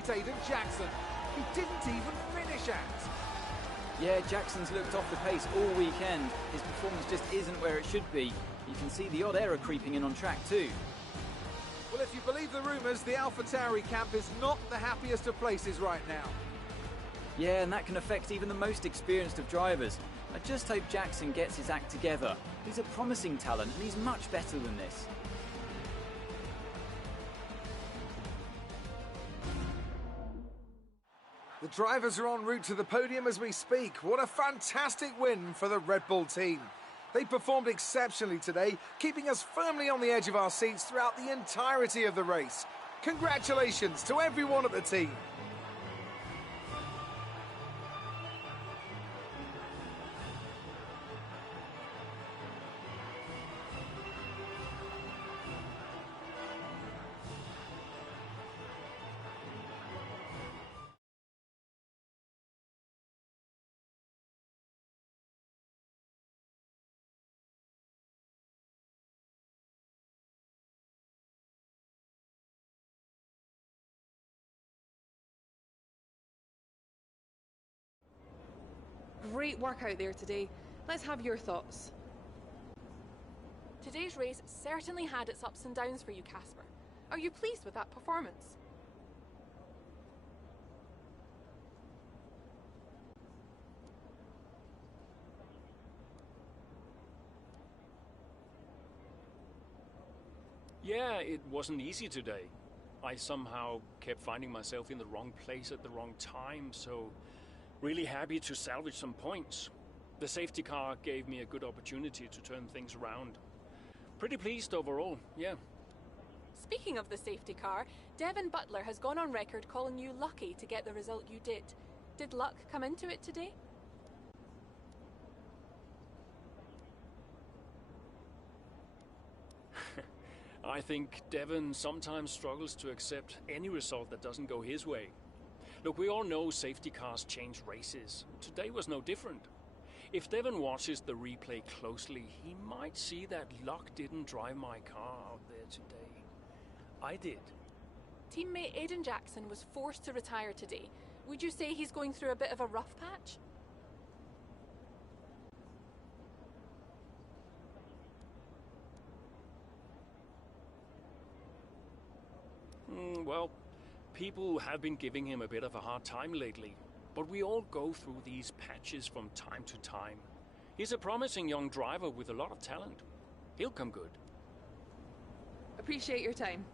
teammate Aiden Jackson, he didn't even finish at. Yeah, Jackson's looked off the pace all weekend. His performance just isn't where it should be. You can see the odd error creeping in on track too. Well, if you believe the rumours, the AlphaTauri camp is not the happiest of places right now. Yeah, and that can affect even the most experienced of drivers. I just hope Jackson gets his act together. He's a promising talent, and he's much better than this. The drivers are en route to the podium as we speak. What a fantastic win for the Red Bull team. They performed exceptionally today, keeping us firmly on the edge of our seats throughout the entirety of the race. Congratulations to everyone at the team. Great work out there today. Let's have your thoughts. Today's race certainly had its ups and downs for you, Casper. Are you pleased with that performance? Yeah, it wasn't easy today. I somehow kept finding myself in the wrong place at the wrong time, so really happy to salvage some points. The safety car gave me a good opportunity to turn things around. Pretty pleased overall, yeah. Speaking of the safety car, Devin Butler has gone on record calling you lucky to get the result you did. Did luck come into it today? I think Devin sometimes struggles to accept any result that doesn't go his way. Look, we all know safety cars change races. Today was no different. If Devin watches the replay closely, he might see that luck didn't drive my car out there today. I did. Teammate Aiden Jackson was forced to retire today. Would you say he's going through a bit of a rough patch? Well, people have been giving him a bit of a hard time lately, but we all go through these patches from time to time. He's a promising young driver with a lot of talent. He'll come good. Appreciate your time.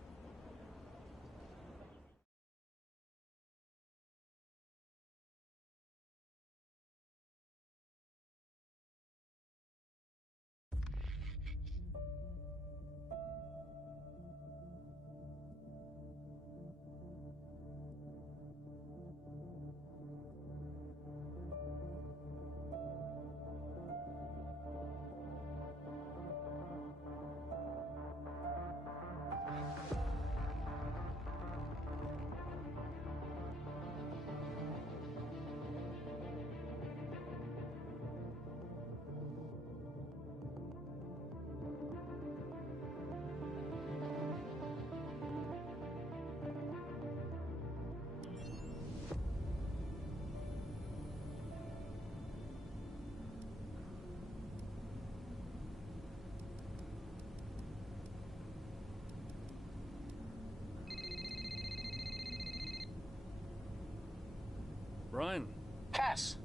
Brian. Cass,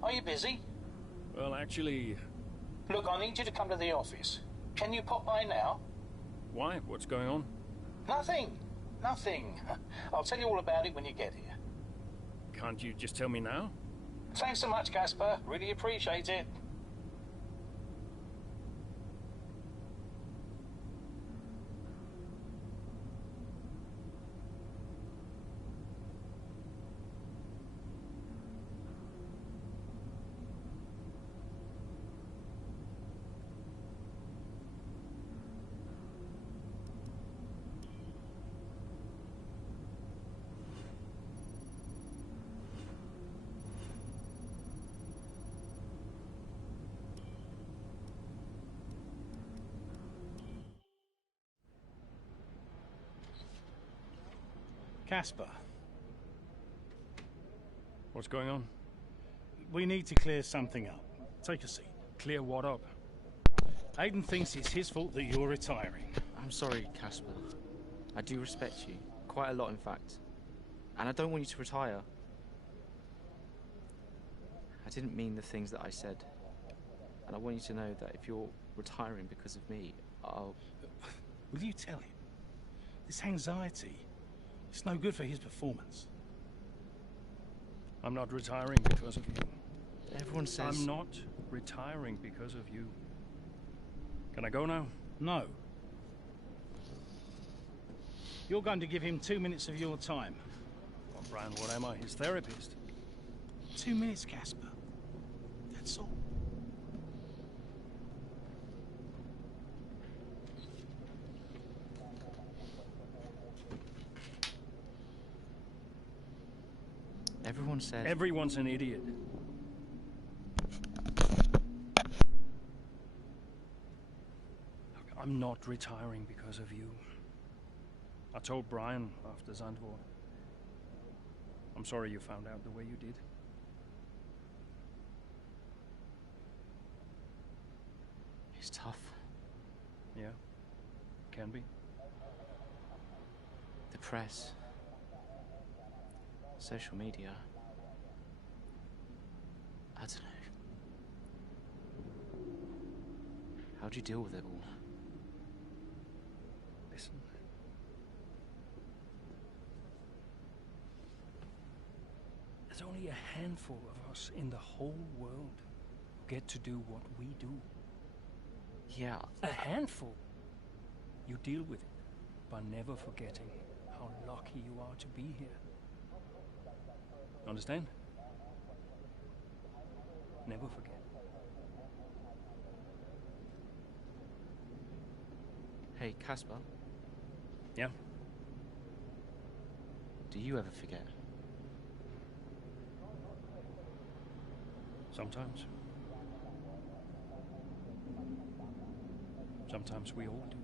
are you busy? Well, actually... Look, I need you to come to the office. Can you pop by now? Why? What's going on? Nothing. Nothing. I'll tell you all about it when you get here. Can't you just tell me now? Thanks so much, Casper. Really appreciate it. Casper, What's going on? We need to clear something up. Take a seat. Clear what up? Aiden thinks it's his fault that you're retiring. I'm sorry, Casper. I do respect you. Quite a lot, in fact. And I don't want you to retire. I didn't mean the things that I said. And I want you to know that if you're retiring because of me, I'll... Will you tell him? This anxiety, it's no good for his performance. I'm not retiring because of you. Everyone says... I'm not retiring because of you. Can I go now? No. You're going to give him 2 minutes of your time. Well, Brian, what am I? His therapist? 2 minutes, Casper. That's all. Everyone says... Everyone's an idiot. Look, I'm not retiring because of you. I told Brian after Zandvoort. I'm sorry you found out the way you did. It's tough. Yeah, can be. The press. Social media. I don't know. How do you deal with it all? Listen. There's only a handful of us in the whole world who get to do what we do. Yeah. A handful. You deal with it by never forgetting how lucky you are to be here. Understand? Never forget. Hey, Casper. Yeah? Do you ever forget? Sometimes. Sometimes we all do.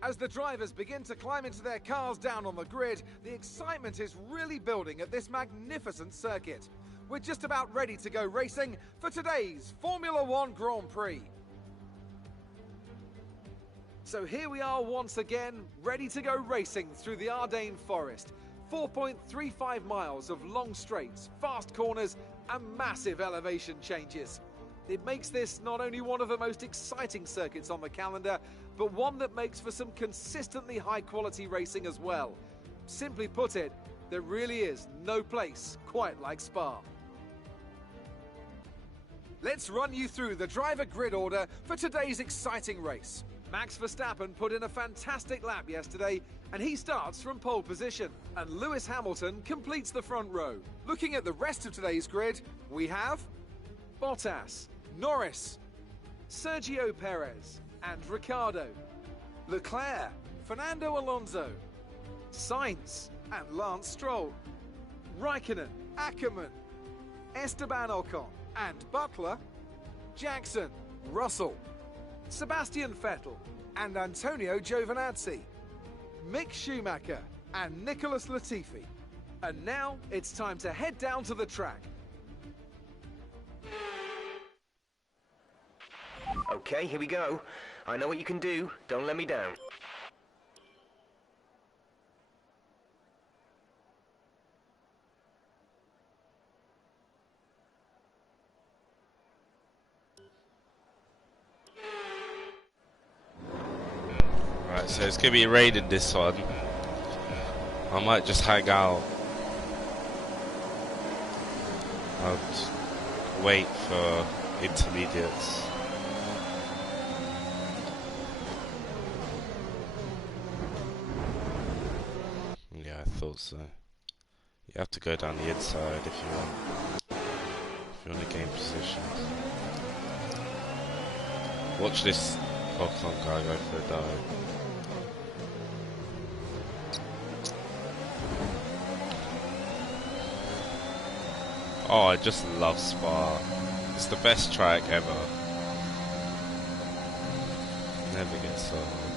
As the drivers begin to climb into their cars down on the grid, the excitement is really building at this magnificent circuit. We're just about ready to go racing for today's Formula One Grand Prix. So here we are once again, ready to go racing through the Ardennes Forest. 4.35 miles of long straights, fast corners and massive elevation changes. It makes this not only one of the most exciting circuits on the calendar, but one that makes for some consistently high-quality racing as well. Simply put it, there really is no place quite like Spa. Let's run you through the driver grid order for today's exciting race. Max Verstappen put in a fantastic lap yesterday, and he starts from pole position. And Lewis Hamilton completes the front row. Looking at the rest of today's grid, we have Bottas, Norris, Sergio Perez and Ricciardo, Leclerc, Fernando Alonso, Sainz and Lance Stroll, Raikkonen, Ackermann, Esteban Ocon and Butler, Jackson, Russell, Sebastian Vettel and Antonio Giovinazzi, Mick Schumacher and Nicholas Latifi. And now it's time to head down to the track. Okay, here we go. I know what you can do. Don't let me down. So it's gonna be raining this one. I might just hang out. I'll just wait for intermediates. Yeah, I thought so. You have to go down the inside if you want to gain position. Watch this Ocon guy go for a dive. Oh, I just love Spa. It's the best track ever. Never gets so hard.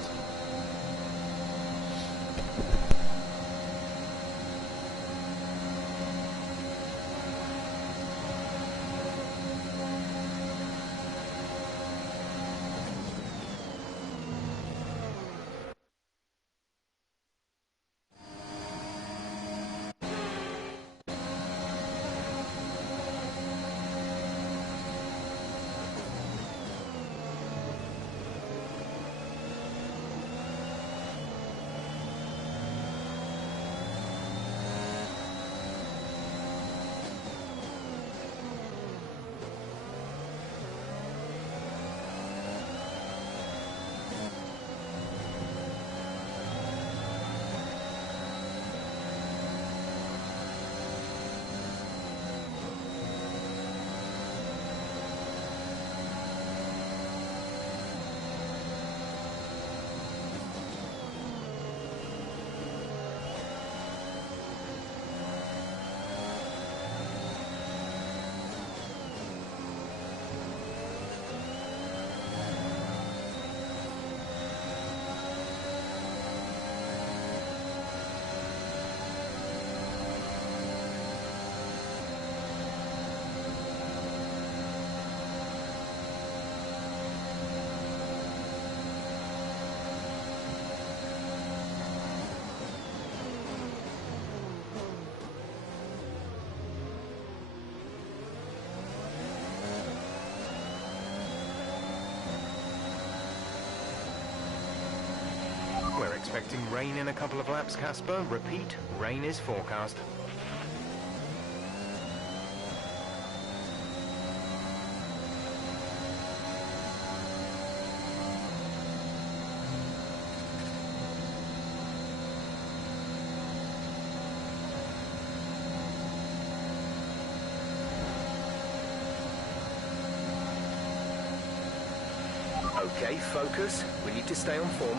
We're expecting rain in a couple of laps, Casper. Repeat, rain is forecast. Okay, focus. We need to stay on form.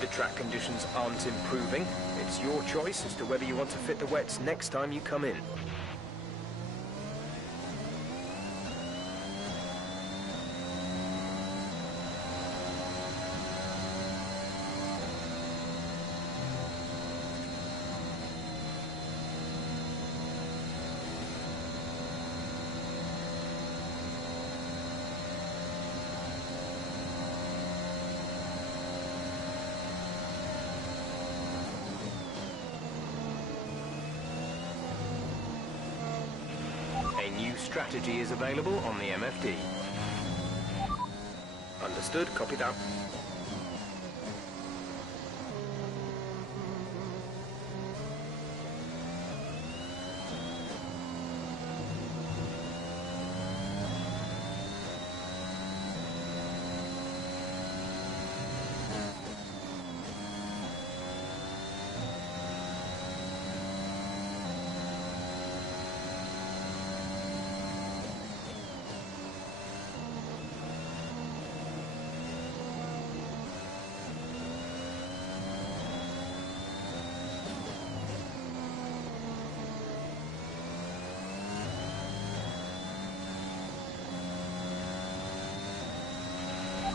The track conditions aren't improving. It's your choice as to whether you want to fit the wets next time you come in. A new strategy is available on the MFD. Understood, copy that.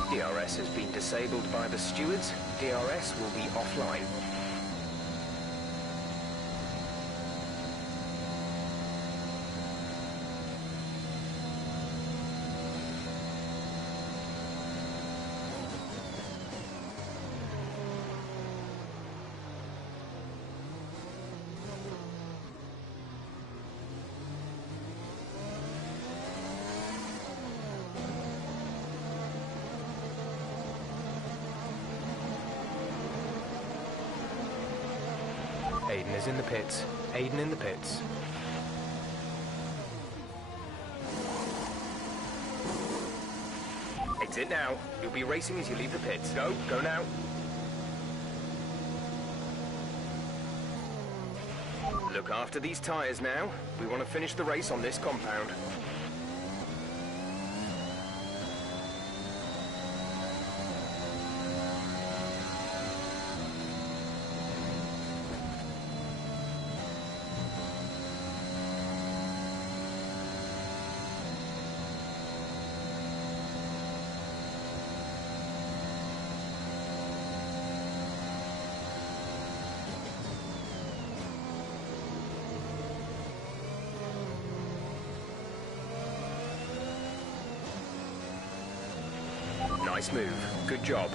DRS has been disabled by the stewards. DRS will be offline. Aiden is in the pits. Aiden in the pits. Exit now. You'll be racing as you leave the pits. Go now. Look after these tyres now. We want to finish the race on this compound. Nice move. Good job.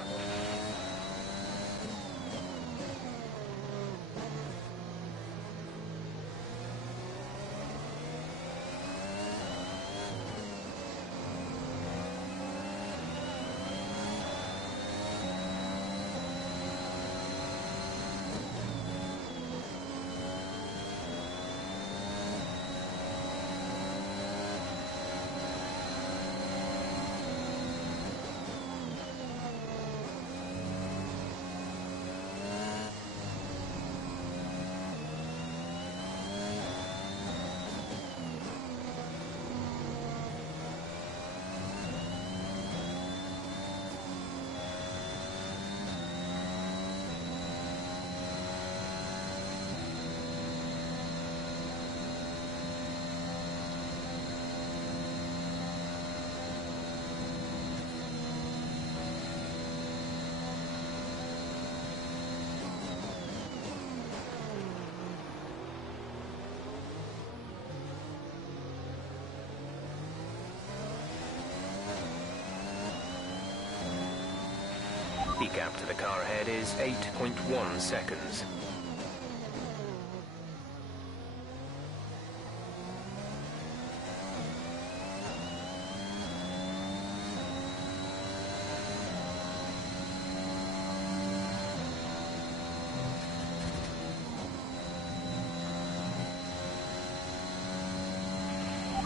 The gap to the car ahead is 8.1 seconds.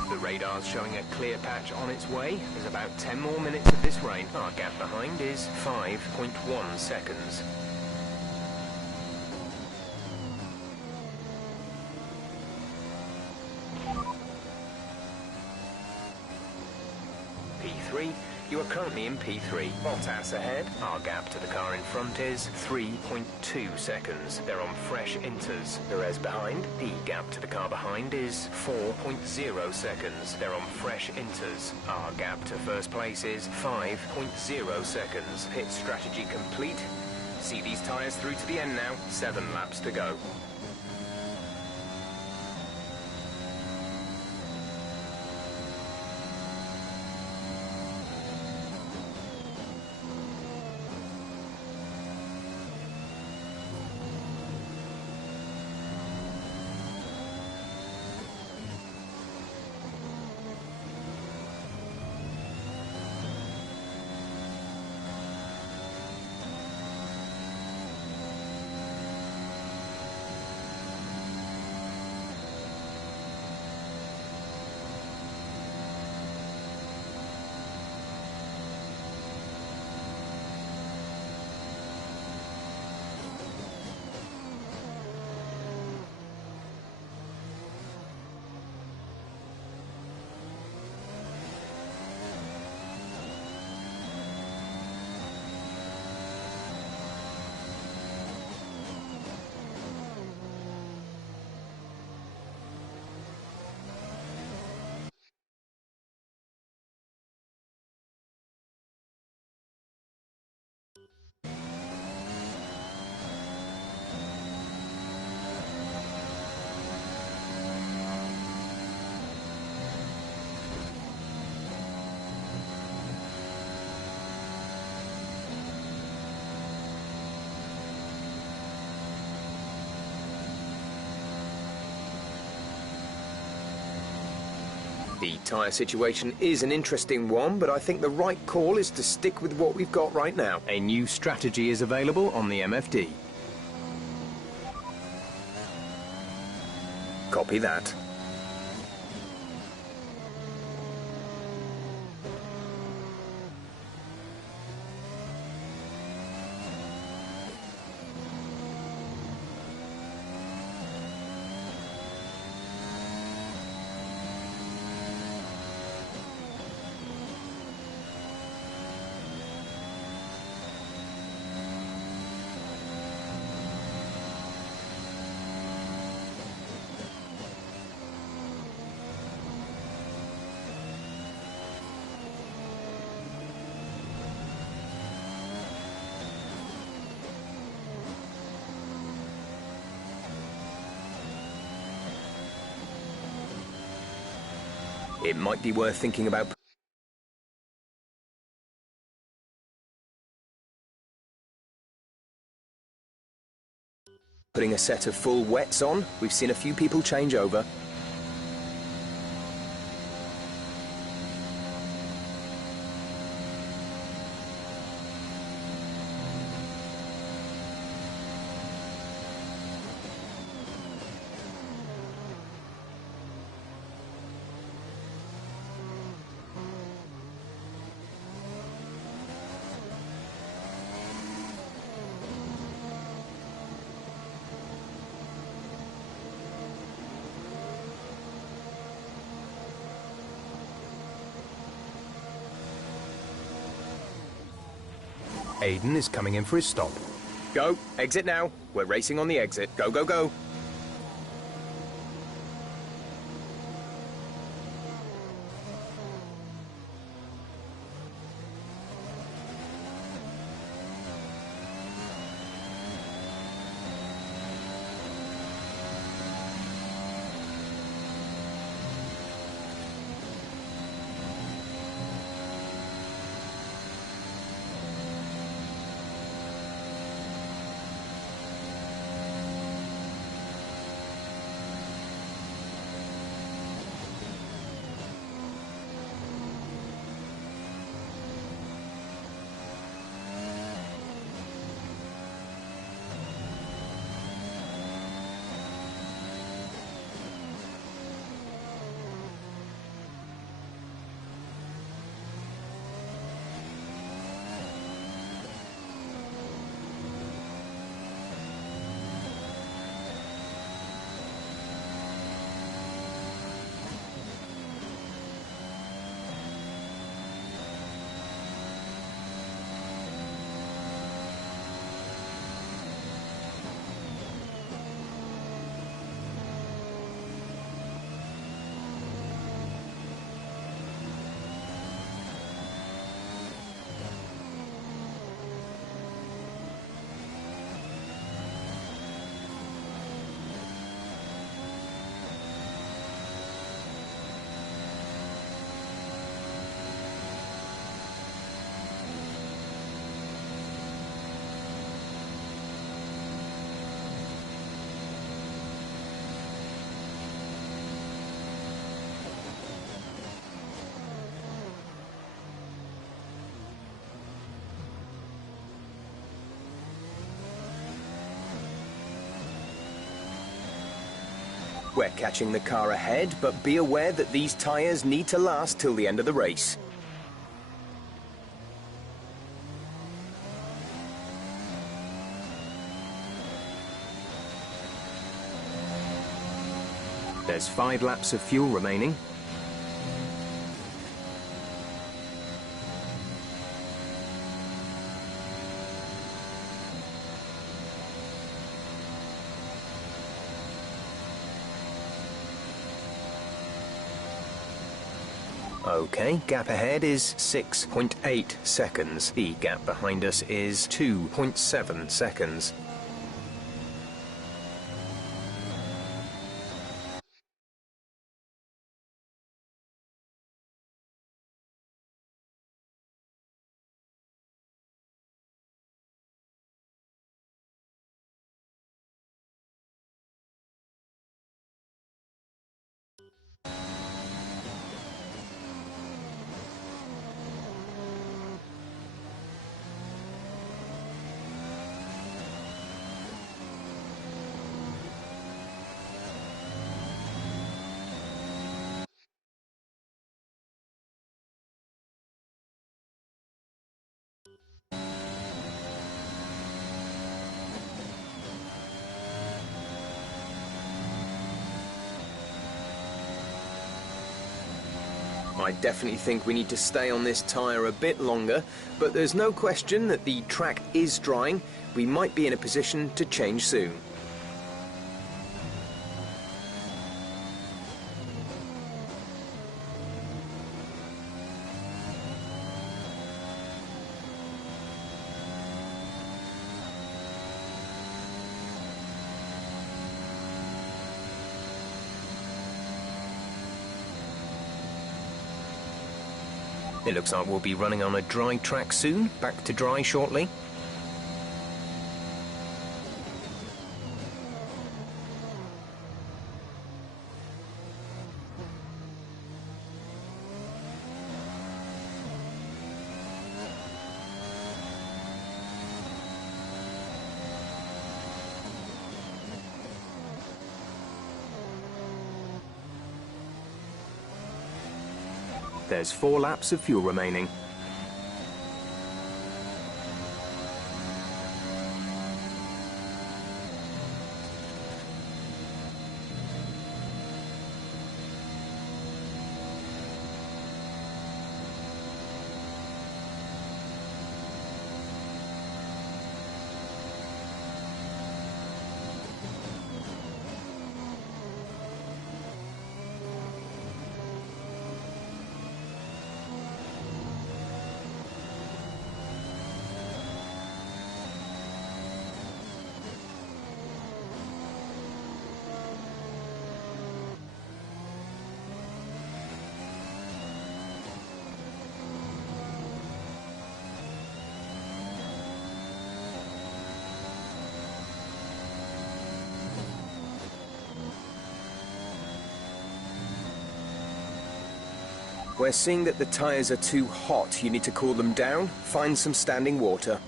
The radar's showing a clear patch on its way. There's about 10 more minutes of this rain. Our gap behind is 5.1 seconds. P3. You are currently in P3. Bottas ahead. Our gap to the car in front is 3.2 seconds. They're on fresh inters. Perez behind. The gap to the car behind is 4.0 seconds. They're on fresh inters. Our gap to first place is 5.0 seconds. Pit strategy complete. See these tyres through to the end now. 7 laps to go. The tyre situation is an interesting one, but I think the right call is to stick with what we've got right now. A new strategy is available on the MFD. Copy that. It might be worth thinking about putting a set of full wets on. We've seen a few people change over. Aiden is coming in for his stop. Go, exit now. We're racing on the exit. Go, go, go. We're catching the car ahead, but be aware that these tyres need to last till the end of the race. There's 5 laps of fuel remaining. Okay, gap ahead is 6.8 seconds. The gap behind us is 2.7 seconds. I definitely think we need to stay on this tyre a bit longer, but there's no question that the track is drying. We might be in a position to change soon. It looks like we'll be running on a dry track soon. Back to dry shortly. There's 4 laps of fuel remaining. We're seeing that the tyres are too hot. You need to cool them down. Find some standing water.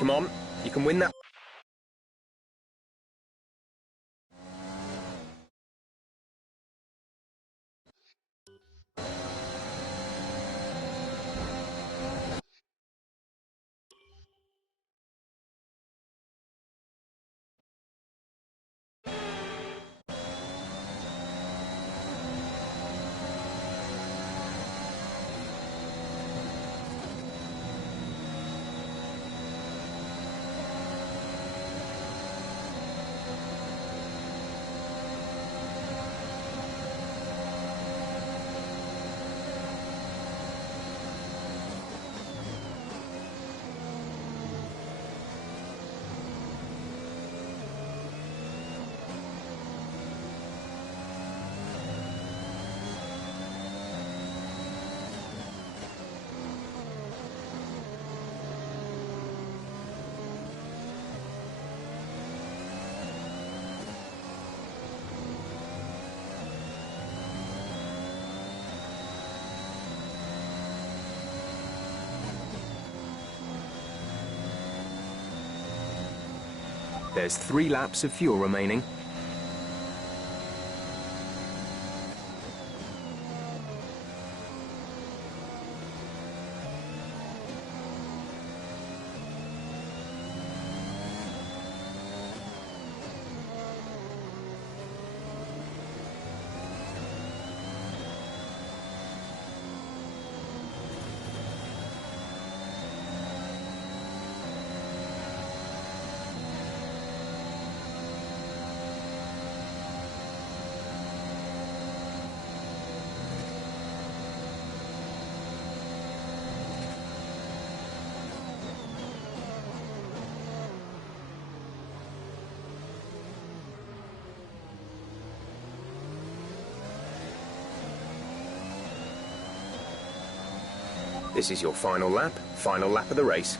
Come on, you can win that. There's 3 laps of fuel remaining. This is your final lap of the race.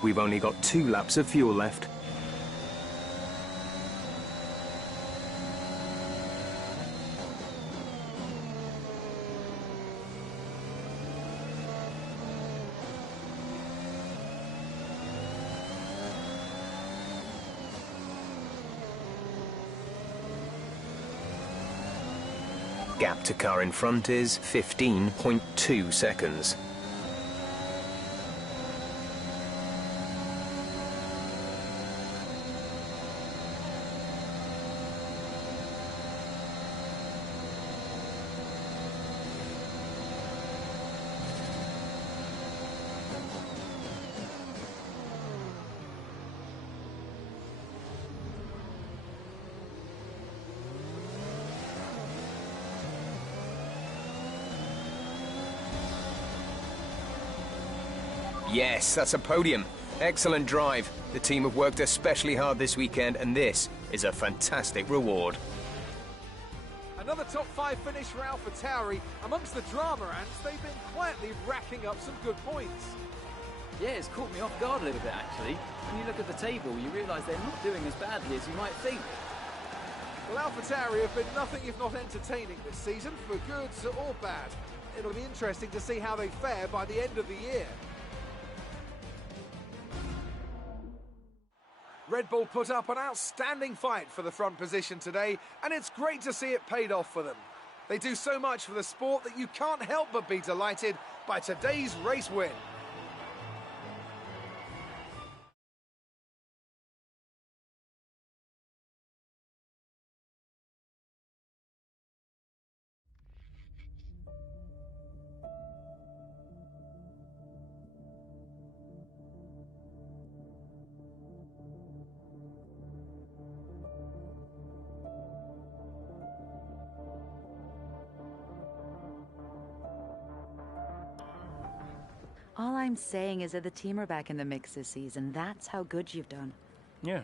We've only got 2 laps of fuel left. Gap to car in front is 15.2 seconds. Yes, that's a podium. Excellent drive. The team have worked especially hard this weekend, and this is a fantastic reward. Another top 5 finish for AlphaTauri. Amongst the drama ants, they've been quietly racking up some good points. Yeah, it's caught me off guard a little bit, actually. When you look at the table, you realise they're not doing as badly as you might think. Well, AlphaTauri have been nothing if not entertaining this season, for good or bad. It'll be interesting to see how they fare by the end of the year. Red Bull put up an outstanding fight for the front position today, and it's great to see it paid off for them. They do so much for the sport that you can't help but be delighted by today's race win. All I'm saying is that the team are back in the mix this season. That's how good you've done. Yeah.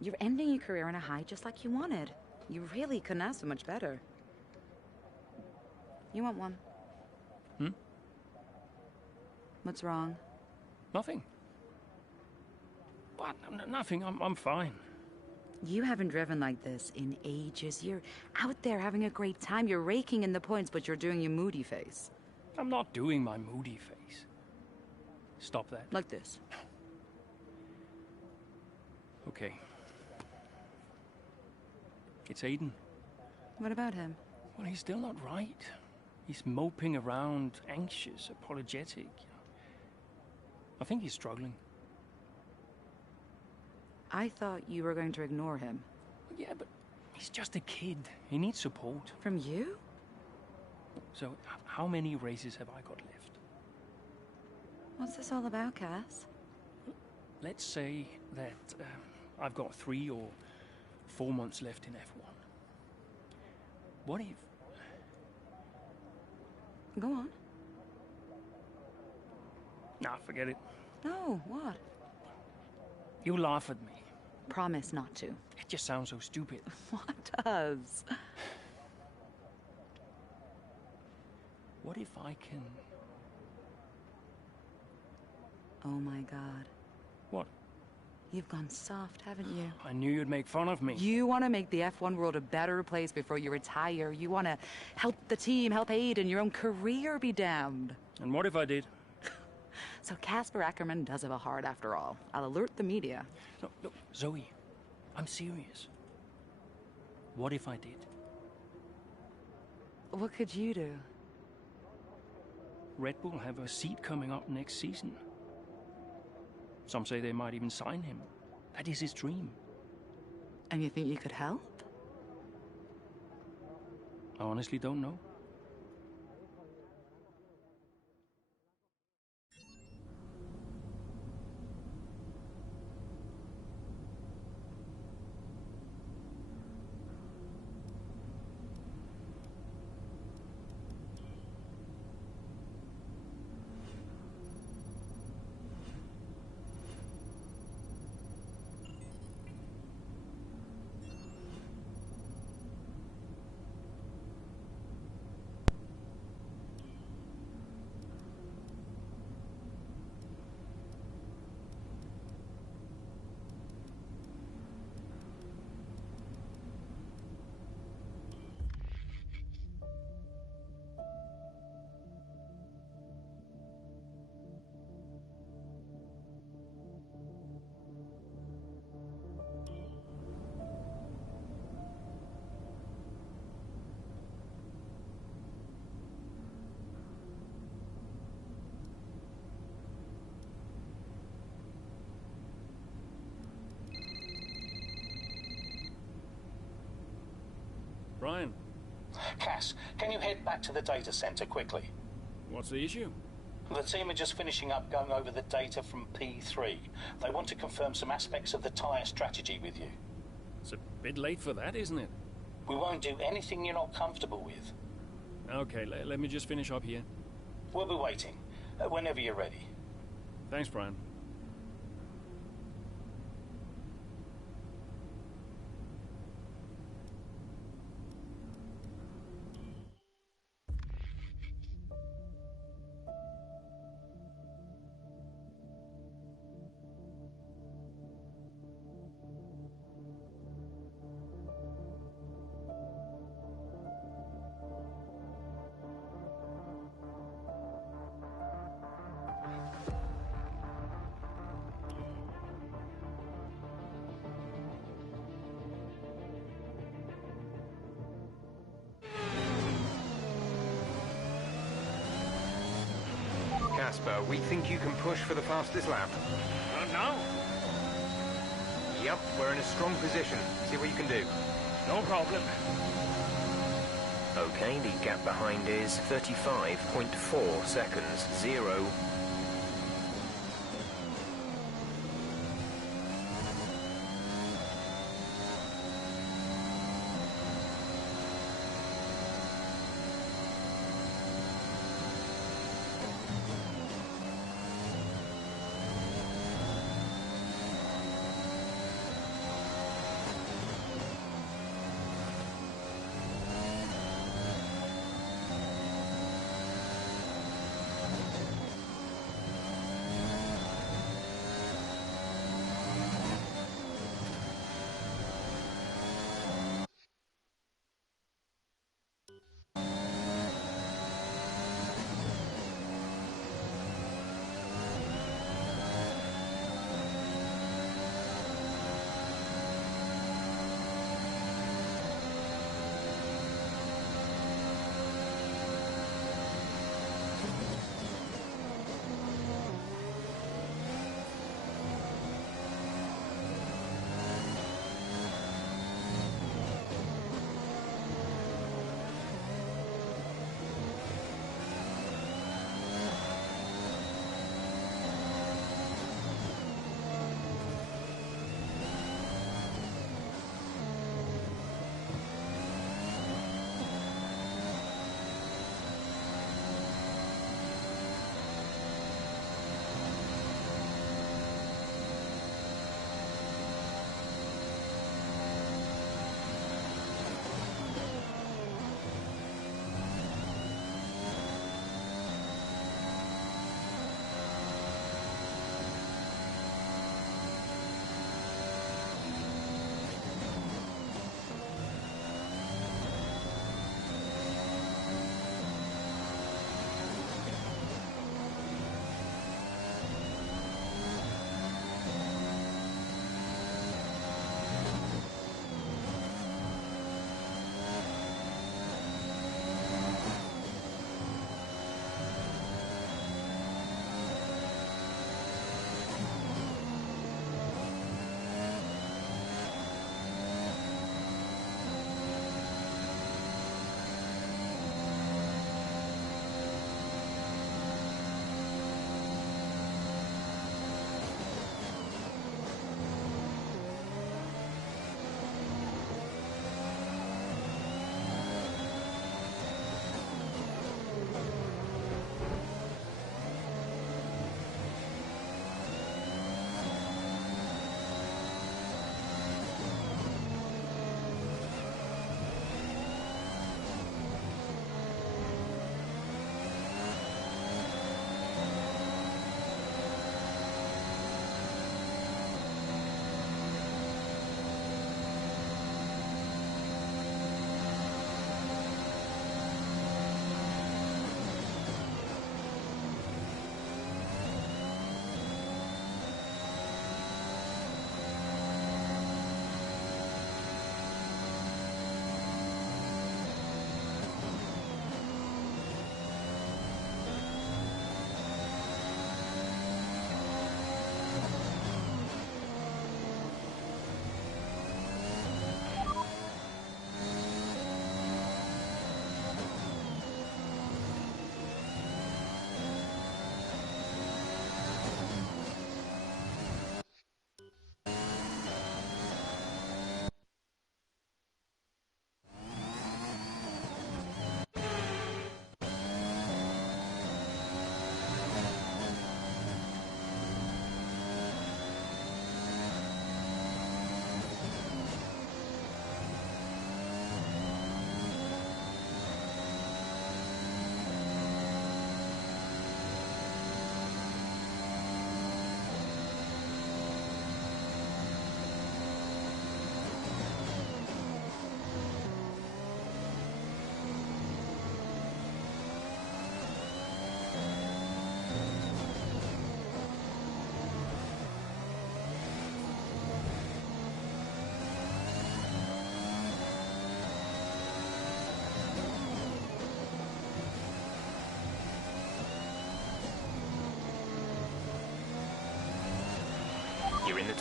You're ending your career on a high just like you wanted. You really couldn't ask for much better. You want one? Hmm? What's wrong? Nothing. What? Nothing. I'm fine. You haven't driven like this in ages. You're out there having a great time. You're raking in the points, but you're doing your moody face. I'm not doing my moody face. Stop that. Like this. Okay. It's Aiden. What about him? Well, he's still not right. He's moping around, anxious, apologetic. I think he's struggling. I thought you were going to ignore him. Yeah, but he's just a kid. He needs support. From you? So, how many races have I got left? What's this all about, Cass? Let's say that I've got 3 or 4 months left in F1. What if... Go on. Nah, forget it. No, what? You laugh at me. Promise not to. It just sounds so stupid. What does? What if I can... Oh my God. What? You've gone soft, haven't you? I knew you'd make fun of me. You want to make the F1 world a better place before you retire. You want to help the team, help Aiden, your own career be damned. And what if I did? So Casper Ackerman does have a heart after all. I'll alert the media. No, look, Zoe, I'm serious. What if I did? What could you do? Red Bull have a seat coming up next season. Some say they might even sign him. That is his dream. And you think you could help? I honestly don't know. Brian. Cass, can you head back to the data center quickly? What's the issue? The team are just finishing up going over the data from P3. They want to confirm some aspects of the tyre strategy with you. It's a bit late for that, isn't it? We won't do anything you're not comfortable with. Okay, let me just finish up here. We'll be waiting, whenever you're ready. Thanks, Brian. Casper, we think you can push for the fastest lap. Now? Yep, we're in a strong position. See what you can do. No problem. Okay, the gap behind is 35.4 seconds. 0.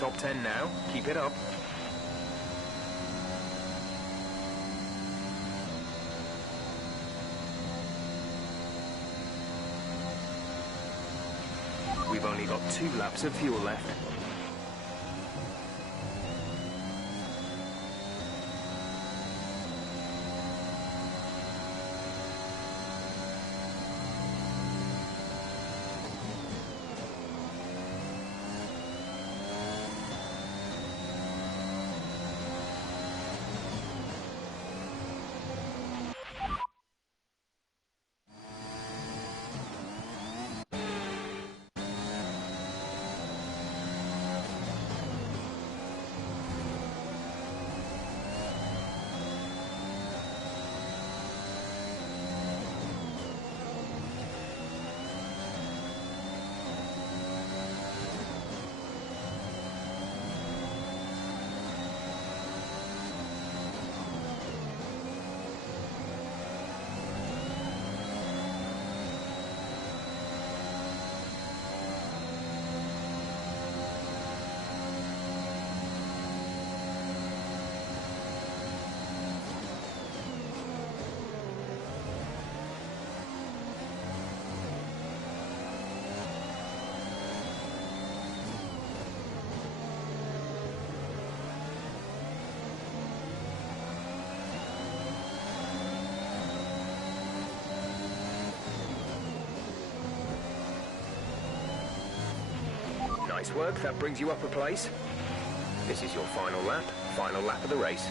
top 10 now. Keep it up. We've only got 2 laps of fuel left. Nice work, that brings you up a place. This is your final lap of the race.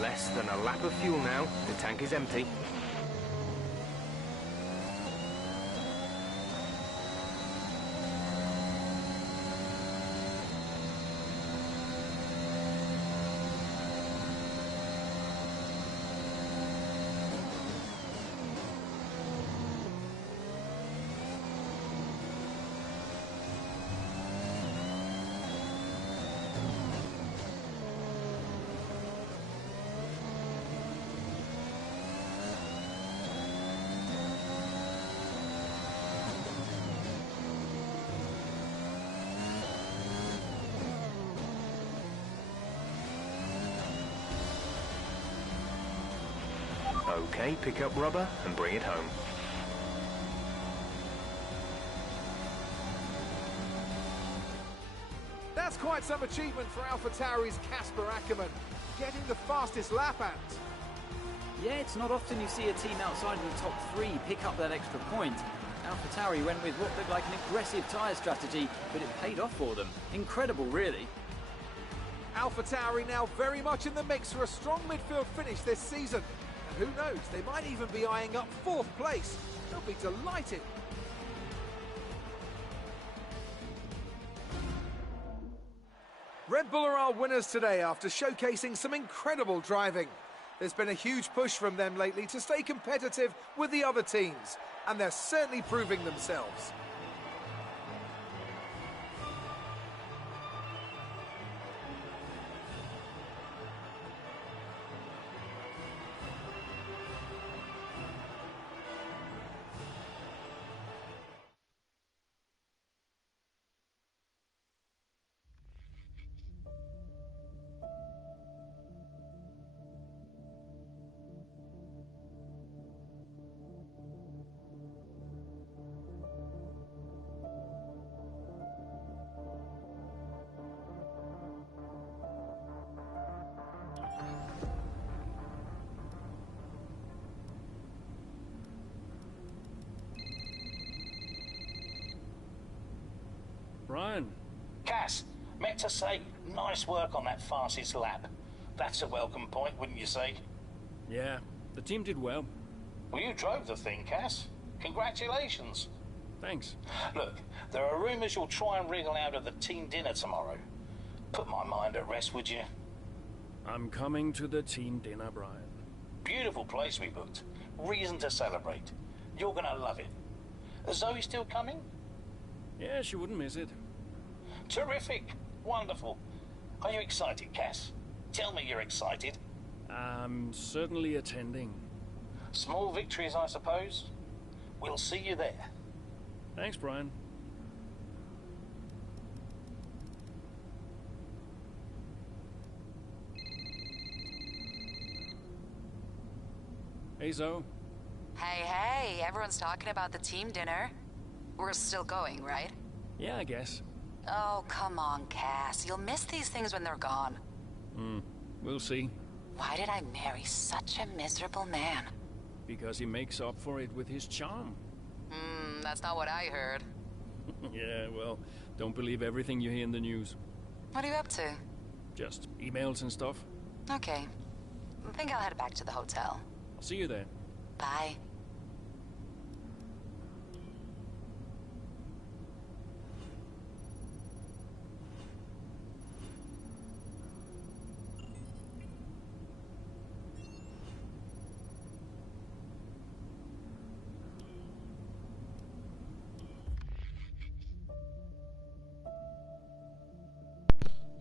Less than a lap of fuel now. The tank is empty. Okay, pick up rubber and bring it home. That's quite some achievement for AlphaTauri's Casper Ackermann, getting the fastest lap at. Yeah, it's not often you see a team outside of the top 3 pick up that extra point. AlphaTauri went with what looked like an aggressive tyre strategy, but it paid off for them. Incredible, really. AlphaTauri now very much in the mix for a strong midfield finish this season. And who knows, they might even be eyeing up 4th place. They'll be delighted. Red Bull are our winners today after showcasing some incredible driving. There's been a huge push from them lately to stay competitive with the other teams, and they're certainly proving themselves. Brian. Cass, meant to say, nice work on that fastest lap. That's a welcome point, wouldn't you say? Yeah, the team did well. Well, you drove the thing, Cass. Congratulations. Thanks. Look, there are rumours you'll try and wriggle out of the team dinner tomorrow. Put my mind at rest, would you? I'm coming to the team dinner, Brian. Beautiful place we booked. Reason to celebrate. You're gonna love it. Is Zoe still coming? Yeah, she wouldn't miss it. Terrific. Wonderful. Are you excited, Cass? Tell me you're excited. I'm certainly attending. Small victories, I suppose. We'll see you there. Thanks, Brian. Hey, Zoe. Hey, everyone's talking about the team dinner. We're still going, right? Yeah, I guess. Oh, come on, Cass. You'll miss these things when they're gone. We'll see. Why did I marry such a miserable man? Because he makes up for it with his charm. That's not what I heard. Yeah, well, don't believe everything you hear in the news. What are you up to? Just emails and stuff. Okay. I think I'll head back to the hotel. I'll see you there. Bye.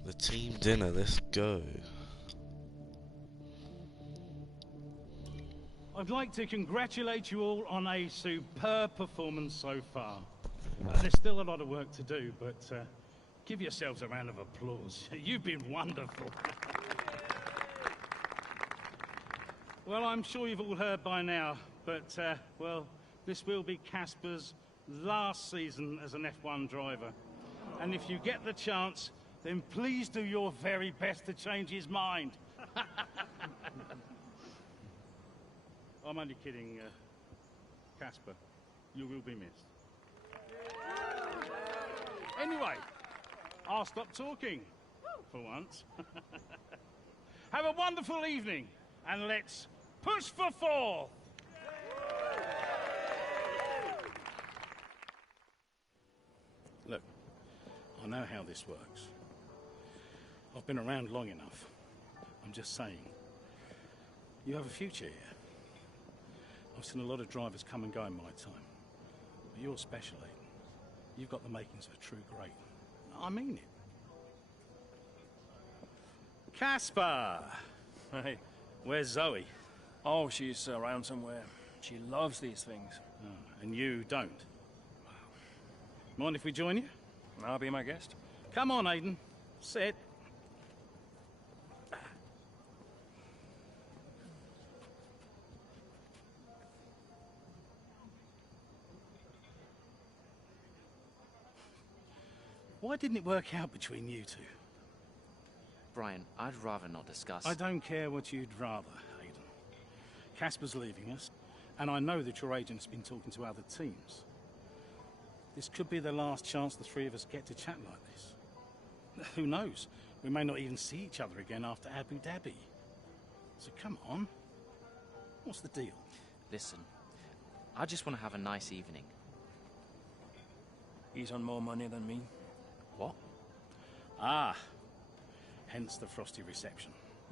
The team dinner, let's go. I'd like to congratulate you all on a superb performance so far. There's still a lot of work to do, but give yourselves a round of applause. You've been wonderful. Well, I'm sure you've all heard by now, but, well, this will be Casper's last season as an F1 driver. And if you get the chance, then please do your very best to change his mind. I'm only kidding, Casper. You will be missed. Anyway, I'll stop talking, for once. Have a wonderful evening, and let's push for fourth! Look, I know how this works. I've been around long enough. I'm just saying, you have a future here. I've seen a lot of drivers come and go in my time. But you're special, Aiden. You've got the makings of a true great. I mean it. Casper! Hey. Where's Zoe? Oh, she's around somewhere. She loves these things. Oh, and you don't? Mind if we join you? I'll be my guest. Come on, Aiden. Sit. Why didn't it work out between you two? Brian, I'd rather not discuss. I don't care what you'd rather, Aiden. Casper's leaving us, and I know that your agent's been talking to other teams. This could be the last chance the three of us get to chat like this. Who knows? We may not even see each other again after Abu Dhabi. So come on. What's the deal? Listen, I just want to have a nice evening. He's on more money than me. What? Ah, hence the frosty reception.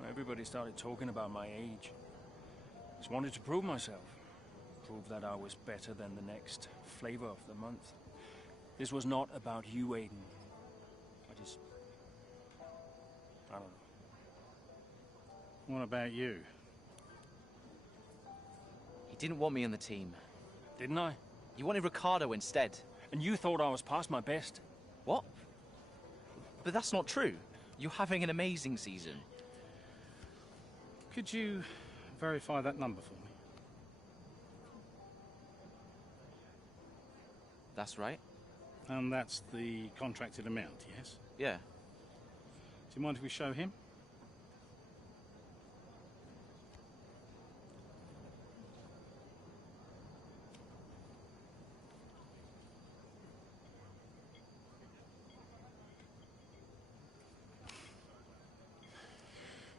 Everybody started talking about my age. Just wanted to prove myself. Prove that I was better than the next flavor of the month. This was not about you, Aiden. I don't know. What about you? He didn't want me on the team. Didn't I? You wanted Ricardo instead. And you thought I was past my best. What? But that's not true. You're having an amazing season. Could you verify that number for me? That's right. And that's the contracted amount, yes? Yeah. Do you mind if we show him?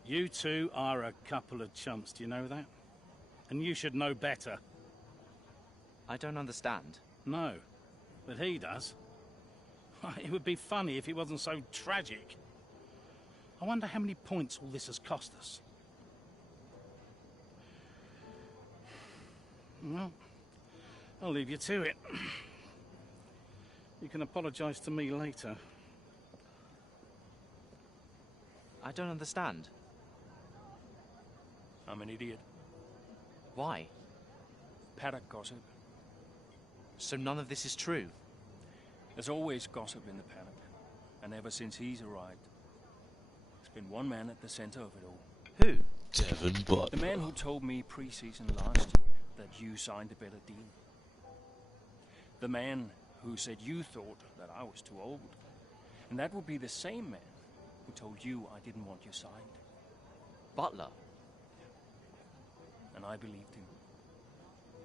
You two are a couple of chumps, do you know that? And you should know better. I don't understand. No, but he does. It would be funny if it wasn't so tragic. I wonder how many points all this has cost us. Well, I'll leave you to it. You can apologise to me later. I don't understand. I'm an idiot. Why? Paddock gossip. So none of this is true? There's always gossip in the paddock. And ever since he's arrived, there's been one man at the centre of it all. Who? Devon Butler. The man who told me pre-season last year that you signed a better deal. The man who said you thought that I was too old. And that would be the same man who told you I didn't want you signed. Butler? And I believed him.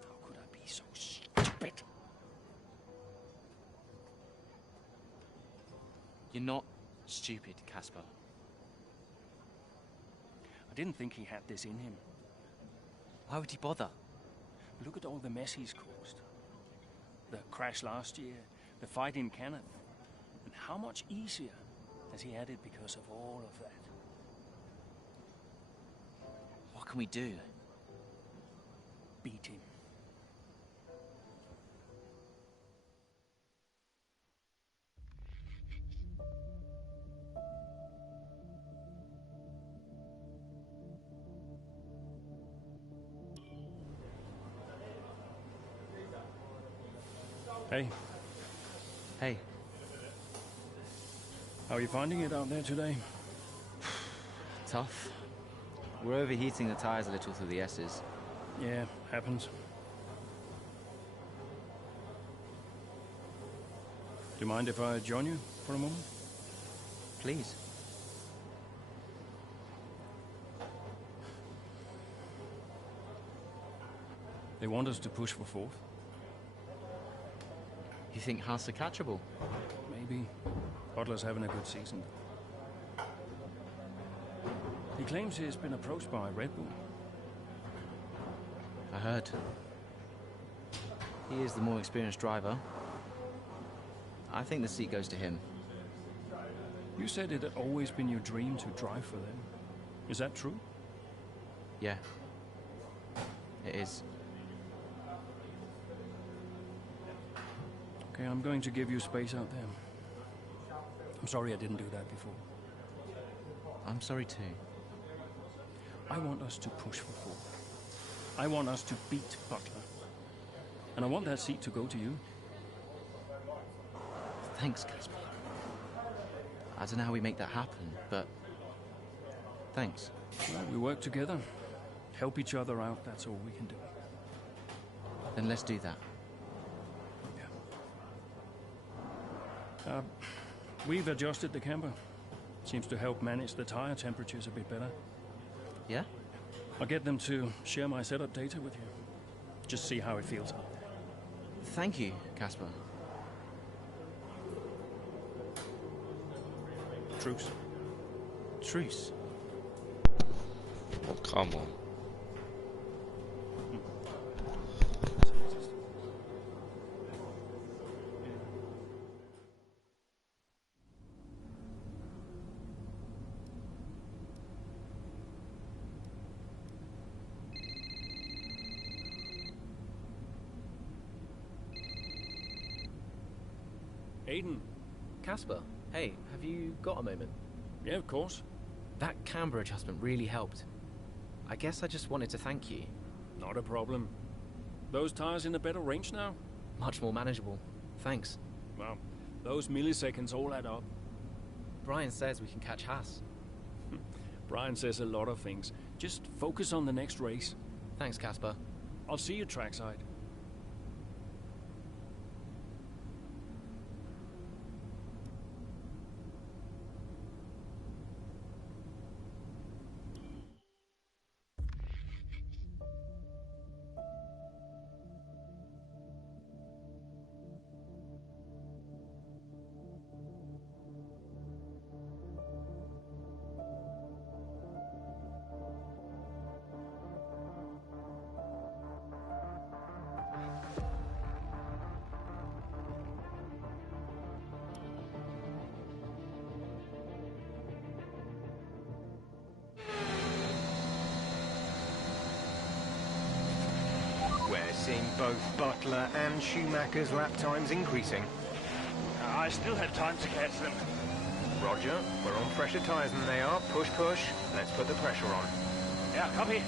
How could I be so stupid? You're not stupid, Casper. I didn't think he had this in him. Why would he bother? Look at all the mess he's caused. The crash last year, the fight in Canada. And how much easier has he had it because of all of that? What can we do? Beat him. Hey. Hey. How are you finding it out there today? Tough. We're overheating the tires a little through the S's. Yeah, happens. Do you mind if I join you for a moment? Please. They want us to push for fourth. You think Haas are catchable? Maybe. Butler's having a good season. He claims he's been approached by Red Bull. I heard. He is the more experienced driver. I think the seat goes to him. You said it had always been your dream to drive for them. Is that true? Yeah. It is. Okay, I'm going to give you space out there. I'm sorry I didn't do that before. I'm sorry too. I want us to push for fourth. I want us to beat Butler. And I want that seat to go to you. Thanks, Casper. I don't know how we make that happen, but thanks. Well, we work together. Help each other out, that's all we can do. Then let's do that. We've adjusted the camber. Seems to help manage the tire temperatures a bit better. Yeah? I'll get them to share my setup data with you. Just see how it feels out there. Thank you, Casper. Truce. Truce? Oh, come on. Aiden. Casper, hey, have you got a moment? Yeah, of course. That camber adjustment really helped. I guess I just wanted to thank you. Not a problem. Those tires in a better range now? Much more manageable. Thanks. Well, those milliseconds all add up. Brian says we can catch Haas. Brian says a lot of things. Just focus on the next race. Thanks, Casper. I'll see you trackside. seeing both Butler and Schumacher's lap times increasing. I still had time to catch them. Roger, we're on fresher tyres than they are. Push, push. Let's put the pressure on. Yeah, copy.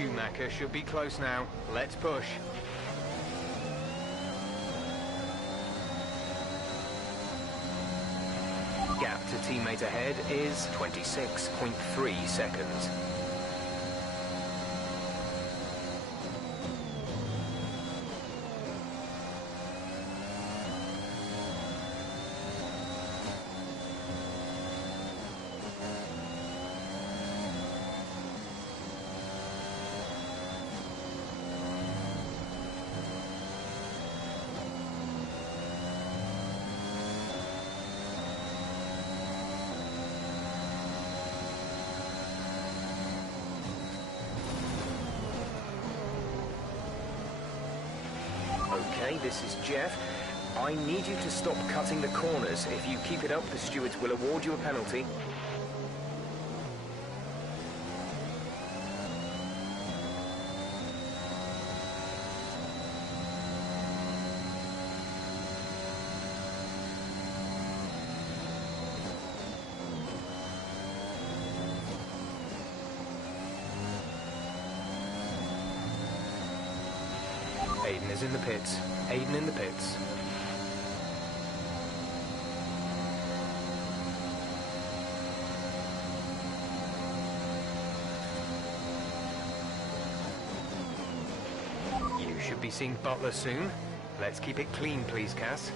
Schumacher should be close now. Let's push. Gap to teammate ahead is 26.3 seconds. Okay, this is Jeff. I need you to stop cutting the corners. If you keep it up, the stewards will award you a penalty. Aiden is in the pits. Aiden in the pits. You should be seeing Butler soon. Let's keep it clean, please, Cass.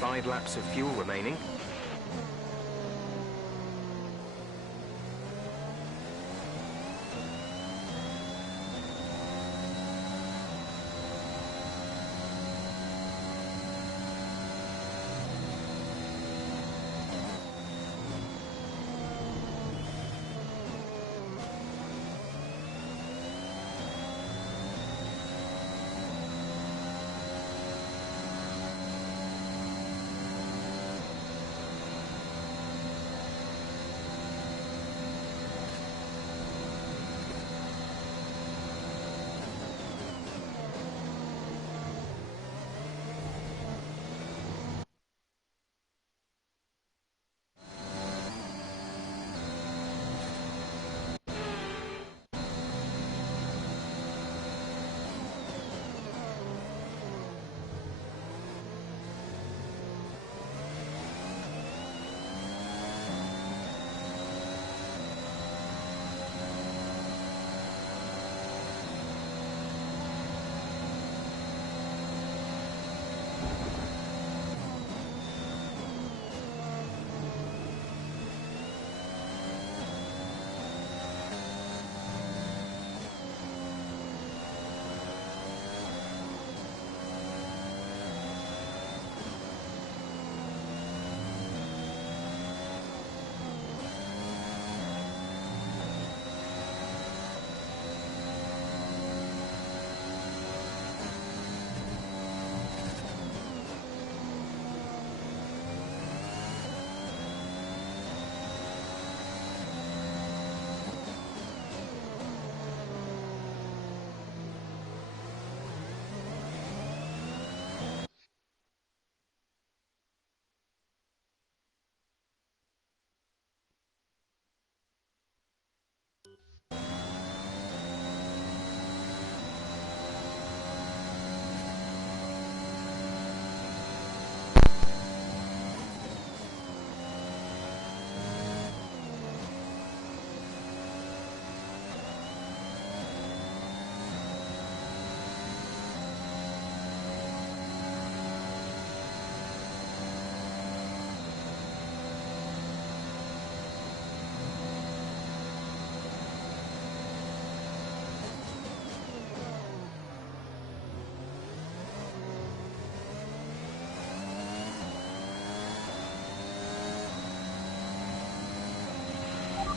5 laps of fuel remaining.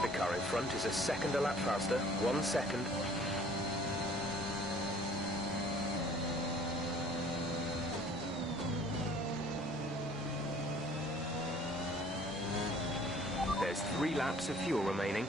The car in front is a second a lap faster, 1 second. There's 3 laps of fuel remaining.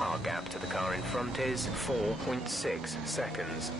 Our gap to the car in front is 4.6 seconds.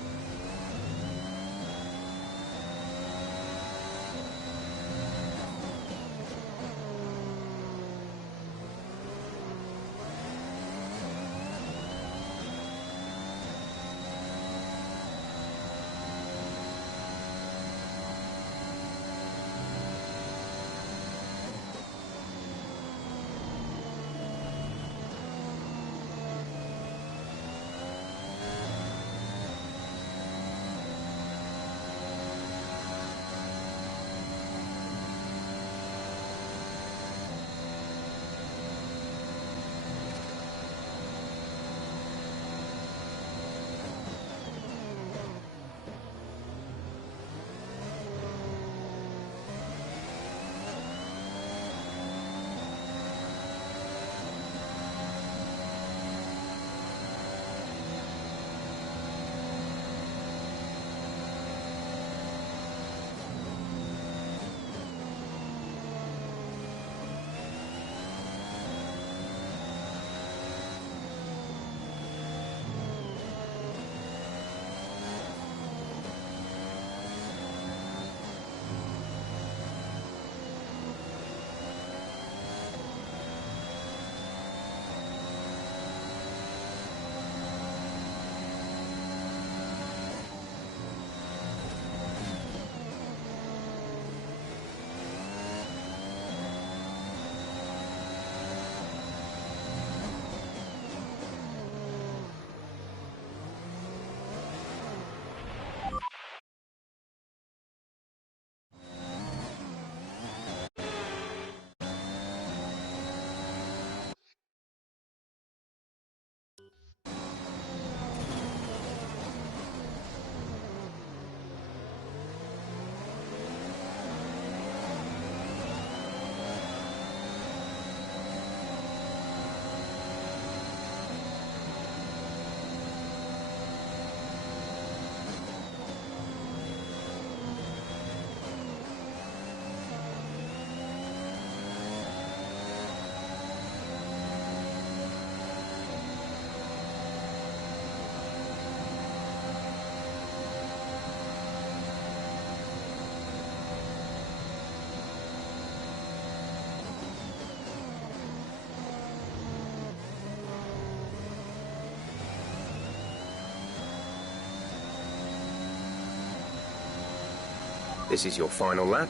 This is your final lap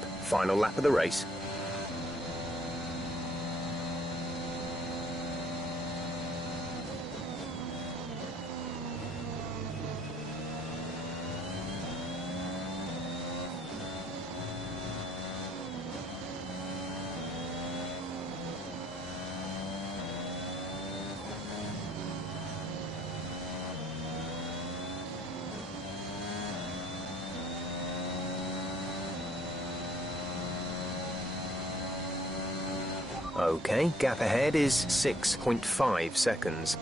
of the race. Okay, gap ahead is 6.5 seconds.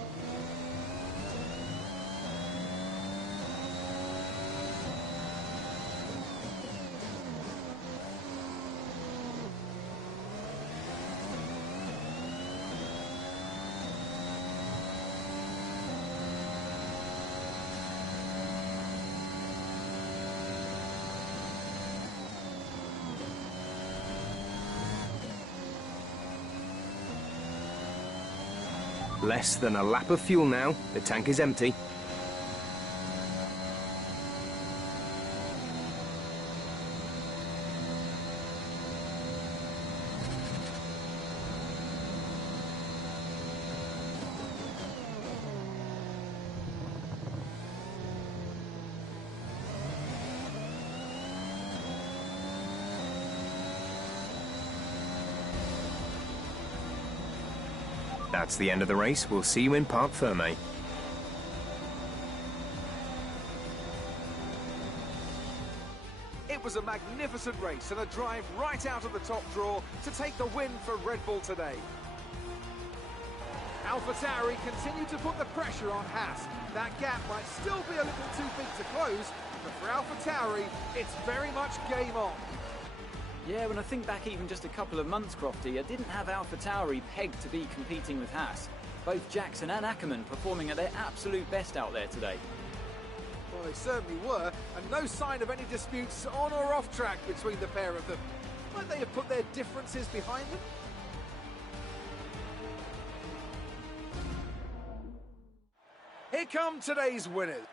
Less than a lap of fuel now. The tank is empty. That's the end of the race. We'll see you in Parc Ferme. It was a magnificent race and a drive right out of the top draw to take the win for Red Bull today. AlphaTauri continued to put the pressure on Haas. That gap might still be a little too big to close, but for AlphaTauri, it's very much game on. Yeah, when I think back even just a couple of months, Crofty, I didn't have AlphaTauri pegged to be competing with Haas. Both Jackson and Ackerman performing at their absolute best out there today. Well, they certainly were, and no sign of any disputes on or off track between the pair of them. Might they have put their differences behind them? Here come today's winners.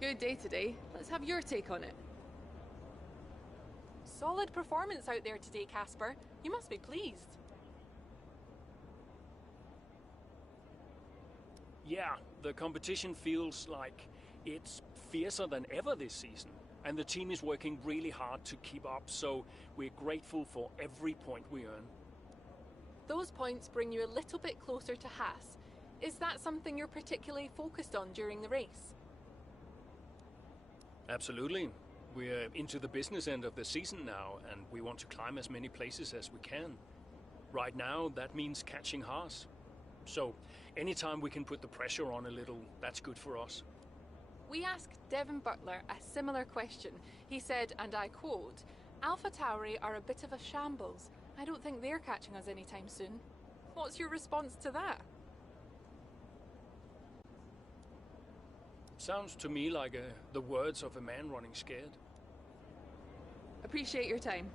Good day today. Let's have your take on it. Solid performance out there today, Casper. You must be pleased. Yeah, the competition feels like it's fiercer than ever this season. And the team is working really hard to keep up, so we're grateful for every point we earn. Those points bring you a little bit closer to Haas. Is that something you're particularly focused on during the race? Absolutely. We're into the business end of the season now, and we want to climb as many places as we can. Right now, that means catching Haas. So, anytime we can put the pressure on a little, that's good for us. We asked Devin Butler a similar question. He said, and I quote, "AlphaTauri are a bit of a shambles. I don't think they're catching us anytime soon." What's your response to that? Sounds to me like the words of a man running scared. Appreciate your time.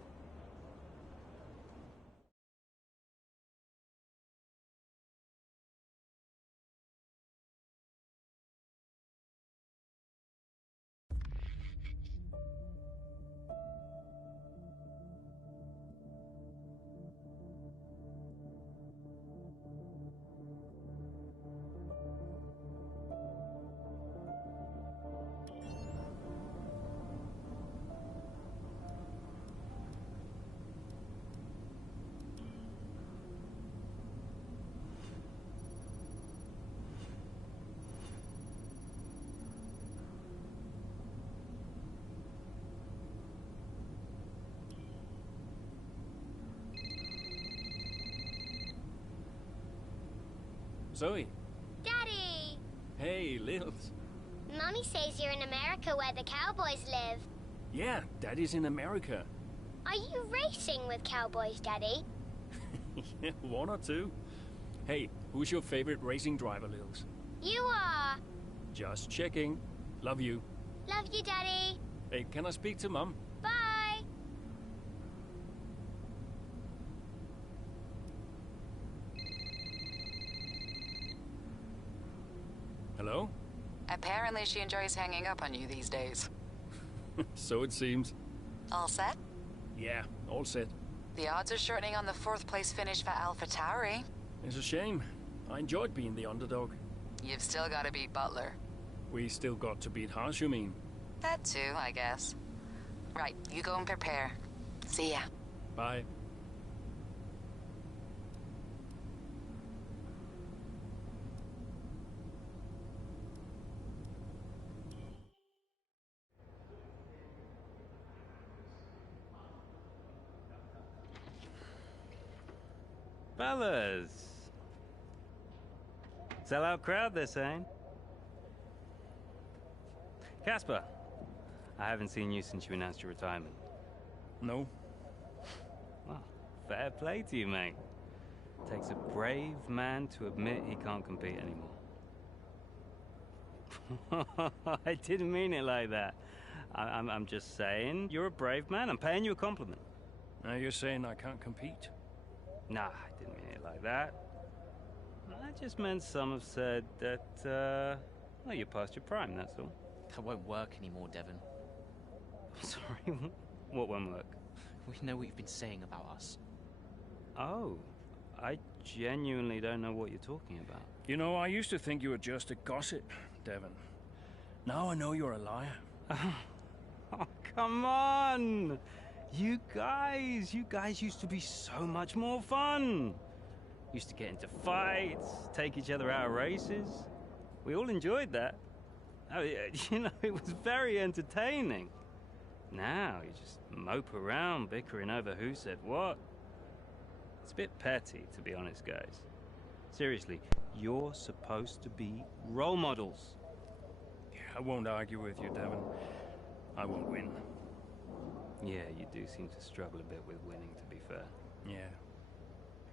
Zoe. Daddy! Hey, Lils. Mommy says you're in America where the cowboys live. Yeah, Daddy's in America. Are you racing with cowboys, Daddy? Yeah, one or two. Hey, who's your favorite racing driver, Lils? You are. Just checking. Love you. Love you, Daddy. Hey, can I speak to Mum? Bye. Hello? Apparently she enjoys hanging up on you these days. So it seems. All set? Yeah, all set. The odds are shortening on the 4th place finish for Alpha Tauri. It's a shame. I enjoyed being the underdog. You've still got to beat Butler. We still got to beat Haas, you mean? That too, I guess. Right, you go and prepare. See ya. Bye. Fellas! Sellout crowd, they're saying. Casper, I haven't seen you since you announced your retirement. No. Well, fair play to you, mate. Takes a brave man to admit he can't compete anymore. I didn't mean it like that. I'm just saying, you're a brave man. I'm paying you a compliment. Now you're saying I can't compete? Nah, I didn't mean it like that. I just meant some have said that, well, you're past your prime, that's all. That won't work anymore, Devon. Sorry, what won't work? We know what you've been saying about us. Oh, I genuinely don't know what you're talking about. You know, I used to think you were just a gossip, Devon. Now I know you're a liar. Oh, come on! You guys used to be so much more fun. Used to get into fights, take each other out of races. We all enjoyed that. Oh, you know, it was very entertaining. Now you just mope around bickering over who said what. It's a bit petty, to be honest, guys. Seriously, you're supposed to be role models. Yeah, I won't argue with you, Devon. I won't win. Yeah, you do seem to struggle a bit with winning, to be fair. Yeah.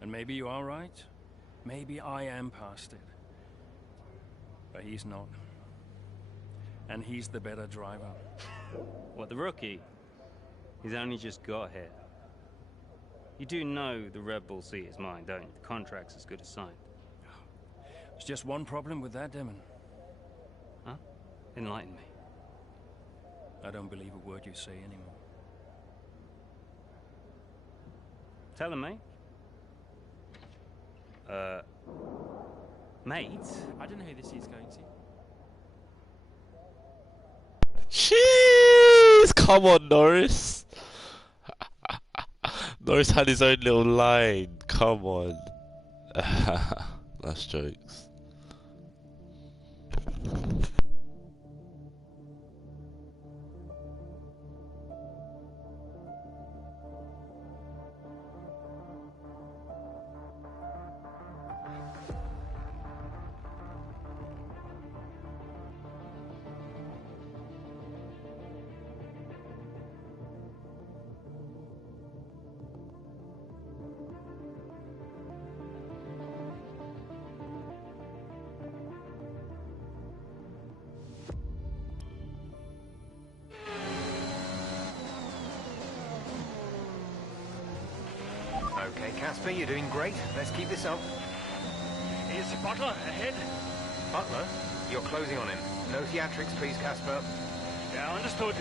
And maybe you are right. Maybe I am past it. But he's not. And he's the better driver. What, the rookie? He's only just got here. You do know the Red Bull seat is mine, don't you? The contract's as good as signed. There's just one problem with that, Demon. Huh? Enlighten me. I don't believe a word you say anymore. Tell him, mate. Mate? I don't know who this is going to. Jeez! Come on, Norris. Norris had his own little line. Come on. That's jokes. Okay, Casper, you're doing great. Let's keep this up. Is Butler ahead? Butler, you're closing on him. No theatrics, please, Casper. Yeah, understood.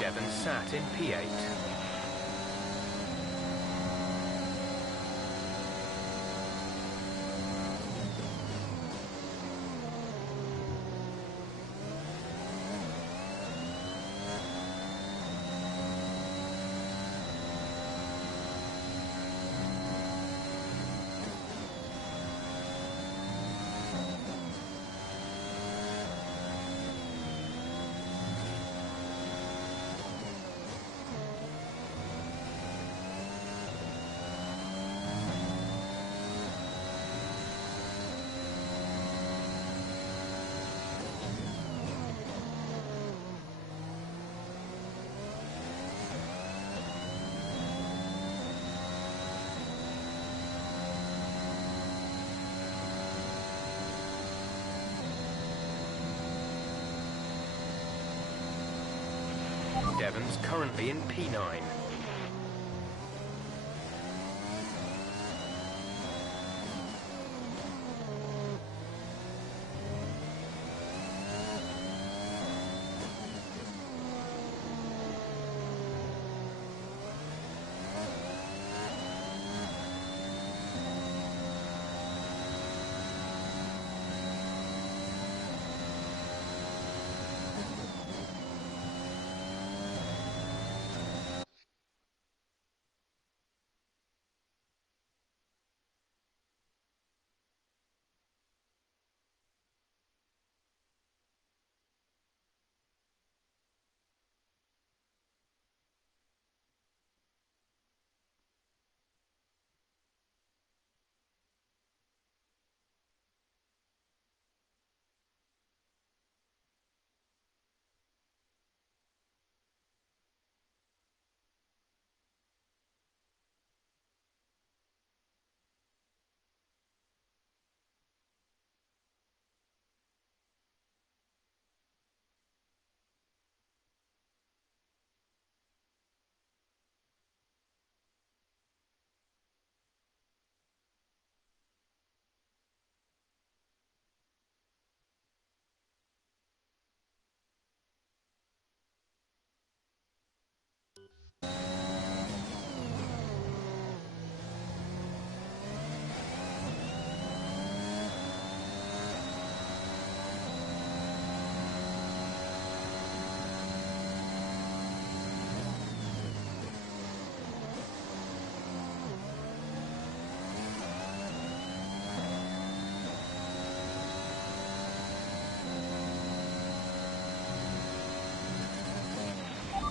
Devon sat in P8. Devon's currently in P9.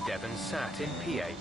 Devon sat in P8.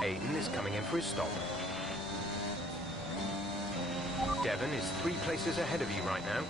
Aiden is coming in for his stop. Devon is 3 places ahead of you right now.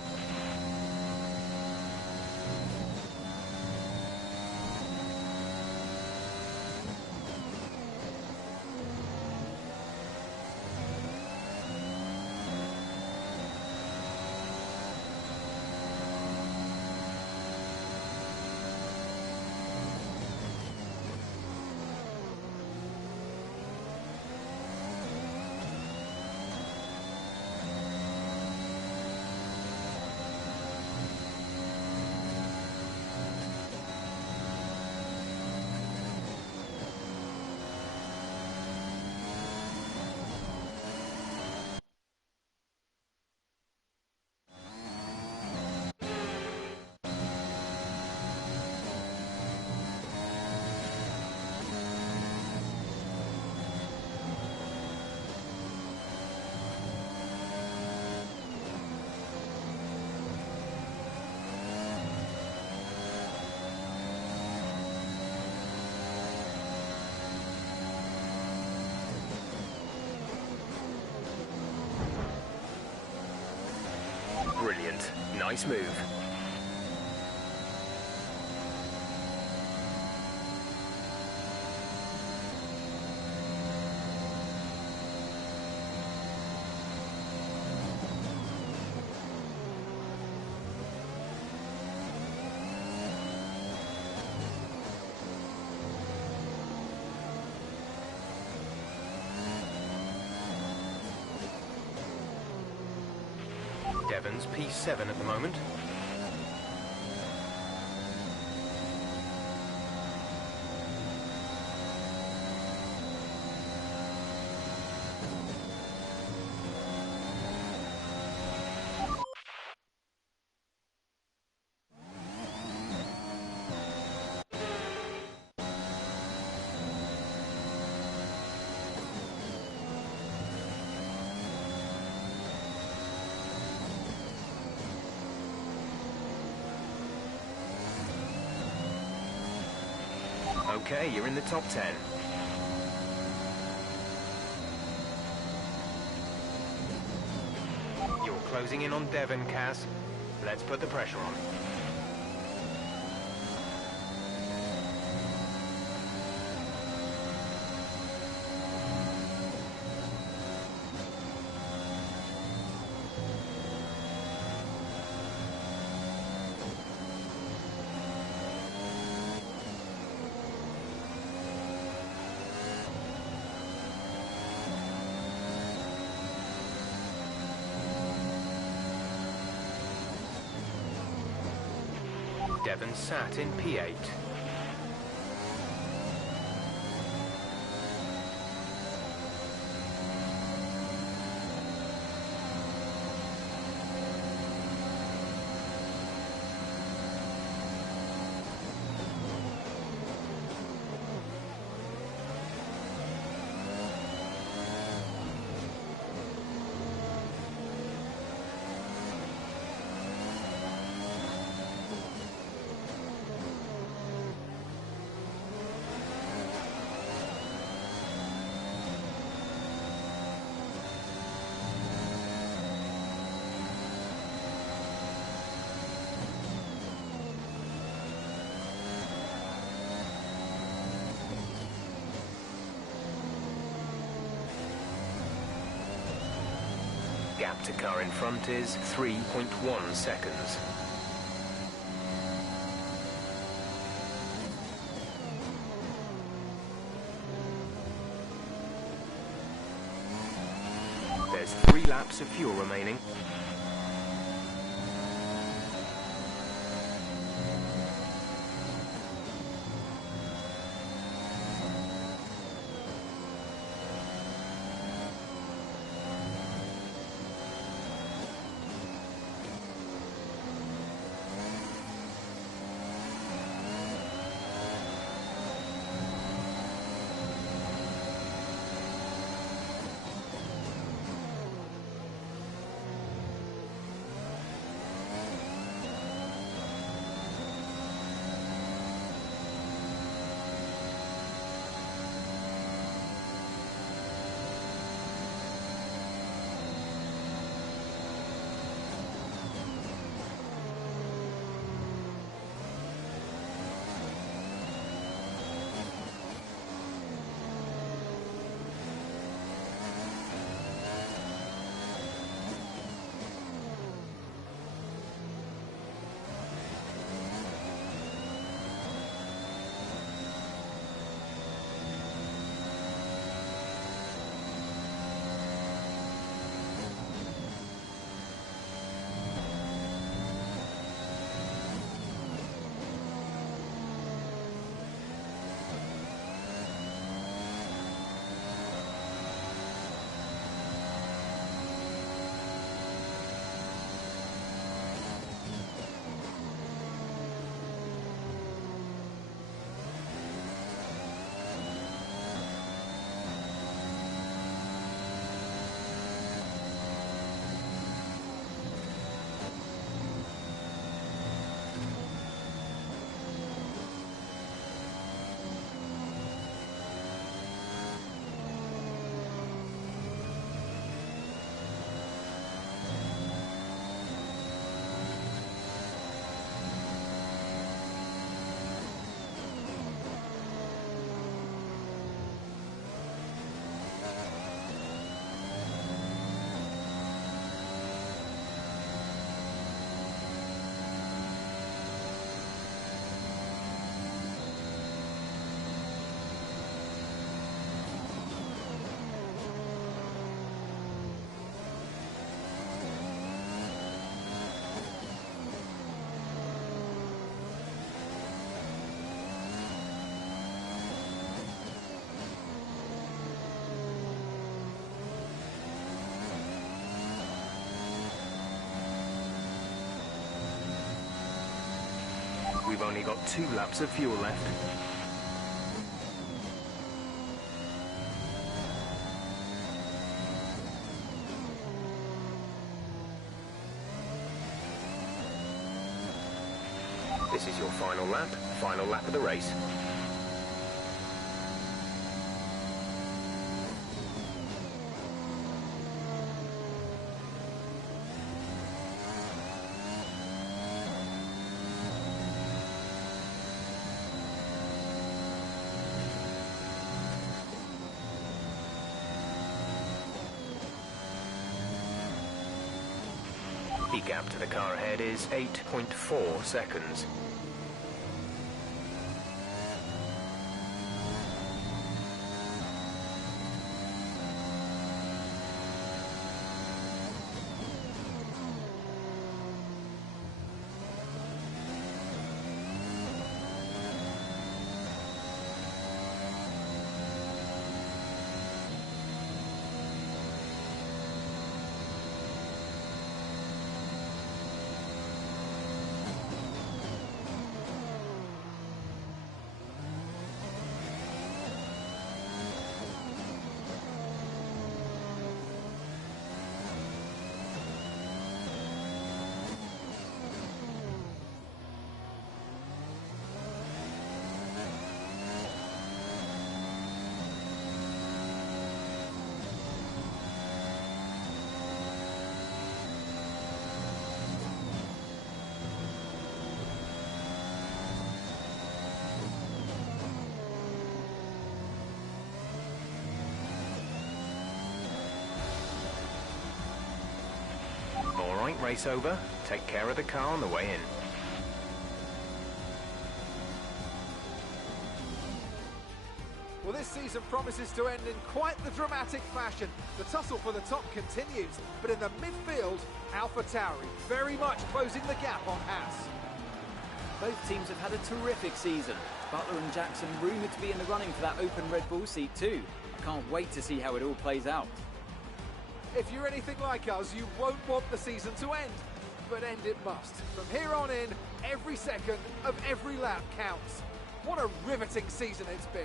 Brilliant. Nice move. Devon's P7 at the moment. Okay, you're in the top 10. You're closing in on Devon, Cass. Let's put the pressure on. Devon sat in P8. Gap to car in front is 3.1 seconds. There's 3 laps of fuel remaining. We've only got 2 laps of fuel left. This is your final lap of the race. The gap to the car ahead is 8.4 seconds. Alright, race over. Take care of the car on the way in. Well, this season promises to end in quite the dramatic fashion. The tussle for the top continues, but in the midfield, AlphaTauri very much closing the gap on Haas. Both teams have had a terrific season. Butler and Jackson rumoured to be in the running for that open Red Bull seat too. I can't wait to see how it all plays out. If you're anything like us, you won't want the season to end, but end it must. From here on in, every second of every lap counts. What a riveting season it's been.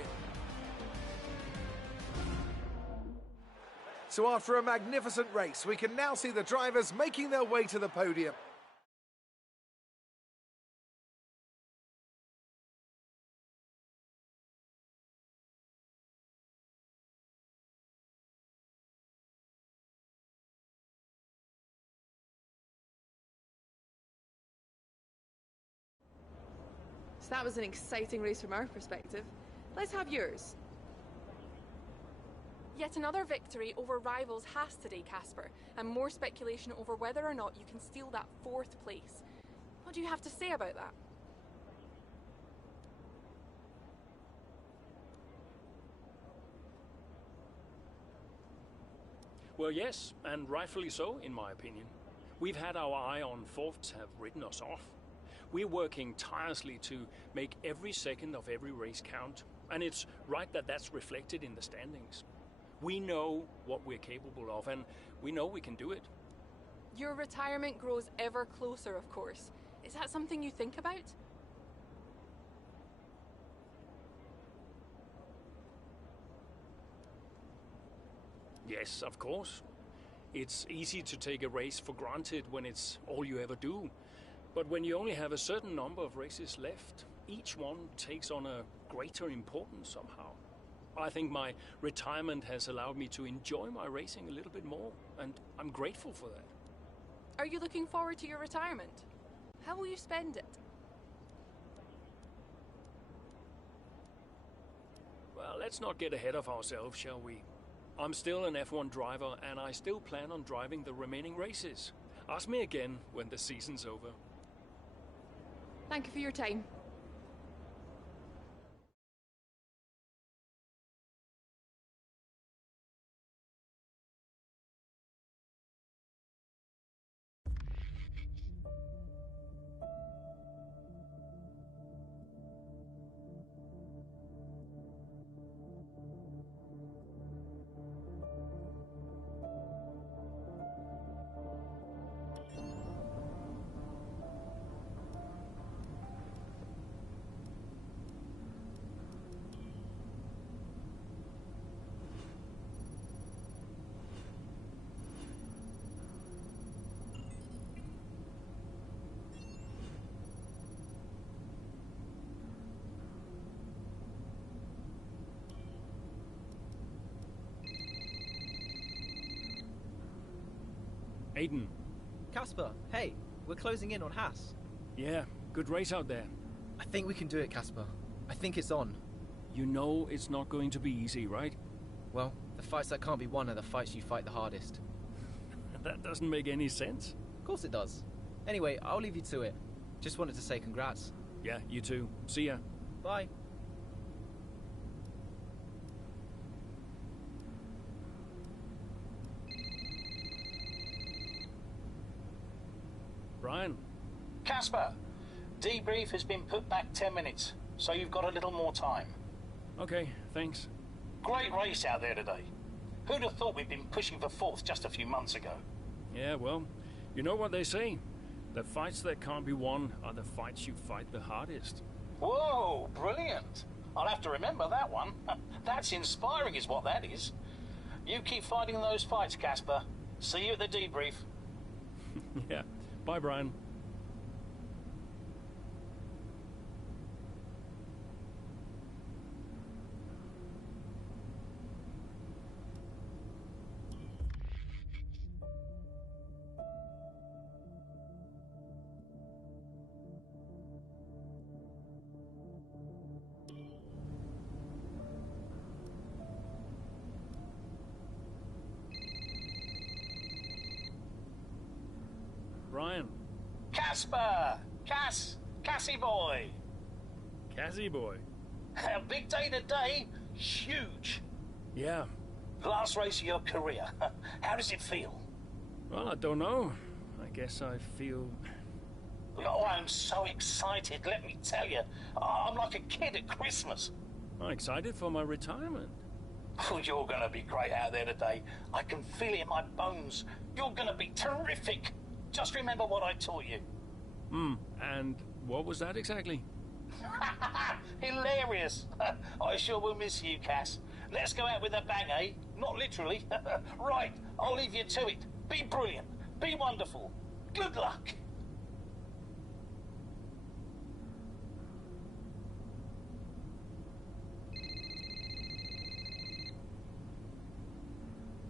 So after a magnificent race, we can now see the drivers making their way to the podium. So that was an exciting race from our perspective. Let's have yours. Yet another victory over rivals Haas today, Casper, and more speculation over whether or not you can steal that 4th place. What do you have to say about that? Well, yes, and rightfully so, in my opinion. We've had our eye on faults have written us off. We're working tirelessly to make every second of every race count, and it's right that that's reflected in the standings. We know what we're capable of, and we know we can do it. Your retirement grows ever closer, of course. Is that something you think about? Yes, of course. It's easy to take a race for granted when it's all you ever do. But when you only have a certain number of races left, each one takes on a greater importance somehow. I think my retirement has allowed me to enjoy my racing a little bit more, and I'm grateful for that. Are you looking forward to your retirement? How will you spend it? Well, let's not get ahead of ourselves, shall we? I'm still an F1 driver, and I still plan on driving the remaining races. Ask me again when the season's over. Thank you for your time. Aiden. Casper, hey, we're closing in on Haas. Yeah, good race out there. I think we can do it, Casper. I think it's on. You know it's not going to be easy, right? Well, the fights that can't be won are the fights you fight the hardest. That doesn't make any sense. course it does. Anyway, I'll leave you to it. Just wanted to say congrats. Yeah, you too. See ya. Bye. Brian? Casper, debrief has been put back 10 minutes, so you've got a little more time. Okay, thanks. Great race out there today. Who'd have thought we'd been pushing for fourth just a few months ago? Yeah, well, you know what they say. The fights that can't be won are the fights you fight the hardest. Whoa, brilliant. I'll have to remember that one. That's inspiring is what that is. You keep fighting those fights, Casper. See you at the debrief. Yeah. Bye, Brian. Brian. Casper! Cassie boy! Cassie boy. A big day today. Huge. Yeah. Last race of your career. How does it feel? Well, I don't know. I guess I feel... Oh, I'm so excited, let me tell you. I'm like a kid at Christmas. I'm excited for my retirement. Oh, you're gonna be great out there today. I can feel it in my bones. You're gonna be terrific. Just remember what I taught you. And what was that exactly? Hilarious. I sure will miss you, Cass. Let's go out with a bang, eh? Not literally. Right, I'll leave you to it. Be brilliant. Be wonderful. Good luck.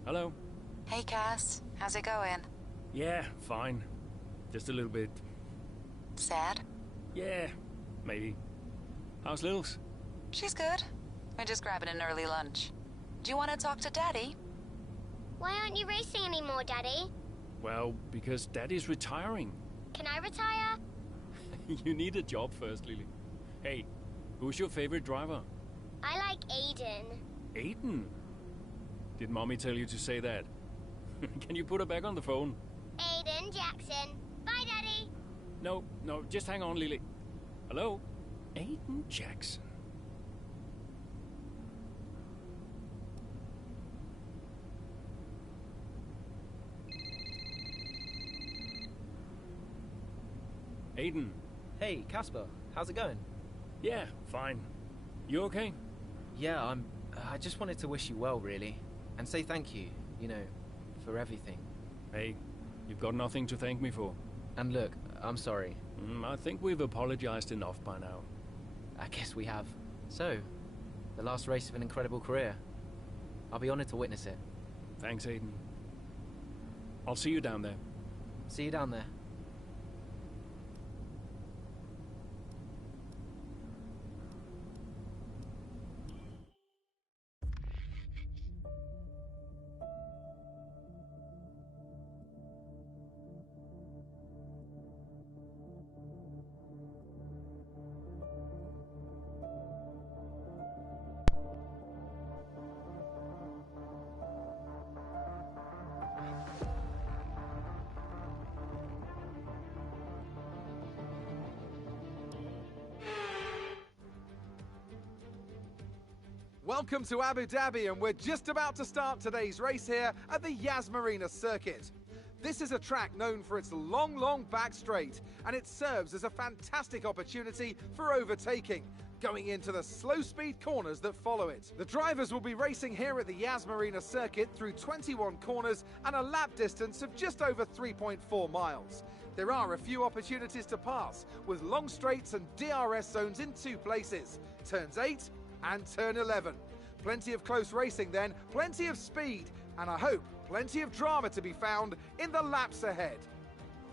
Hello? Hey, Cass. How's it going? Yeah, fine. Just a little bit... Sad? Yeah, maybe. How's Lils? She's good. We're just grabbing an early lunch. Do you want to talk to Daddy? Why aren't you racing anymore, Daddy? Well, because Daddy's retiring. Can I retire? You need a job first, Lily. Hey, who's your favorite driver? I like Aiden. Aiden? Did Mommy tell you to say that? Can you put her back on the phone? Aiden Jackson. Bye, Daddy. No, just hang on, Lily. Hello? Aiden Jackson. Aiden. Hey, Casper. How's it going? Yeah, fine. You okay? Yeah, I just wanted to wish you well, really. And say thank you, you know, for everything. Hey, you've got nothing to thank me for. And look, I'm sorry. I think we've apologized enough by now. I guess we have. So, the last race of an incredible career. I'll be honored to witness it. Thanks, Aiden. I'll see you down there. See you down there. Welcome to Abu Dhabi, and we're just about to start today's race here at the Yas Marina circuit. This is a track known for its long back straight, and it serves as a fantastic opportunity for overtaking, going into the slow speed corners that follow it. The drivers will be racing here at the Yas Marina circuit through 21 corners and a lap distance of just over 3.4 miles. There are a few opportunities to pass, with long straights and DRS zones in 2 places, turns 8 and turn 11. Plenty of close racing then, plenty of speed, and I hope plenty of drama to be found in the laps ahead.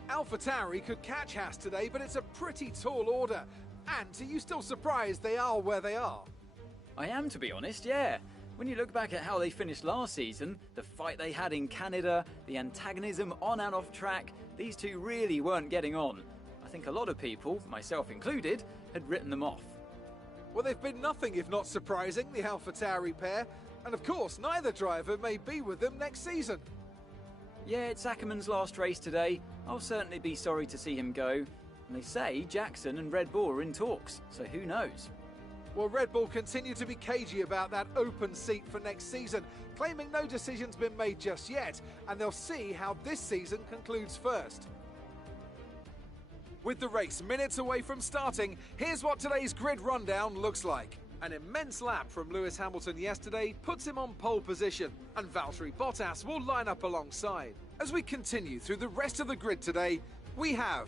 AlphaTauri could catch Haas today, but it's a pretty tall order. And are you still surprised they are where they are? I am, to be honest, yeah. When you look back at how they finished last season, the fight they had in Canada, the antagonism on and off track, these two really weren't getting on. I think a lot of people, myself included, had written them off. Well, they've been nothing if not surprising, the AlphaTauri pair. And of course, neither driver may be with them next season. Yeah, it's Ackerman's last race today. I'll certainly be sorry to see him go. And they say Jackson and Red Bull are in talks, so who knows? Well, Red Bull continue to be cagey about that open seat for next season, claiming no decision's been made just yet, and they'll see how this season concludes first. With the race minutes away from starting, here's what today's grid rundown looks like. An immense lap from Lewis Hamilton yesterday puts him on pole position, and Valtteri Bottas will line up alongside. As we continue through the rest of the grid today, we have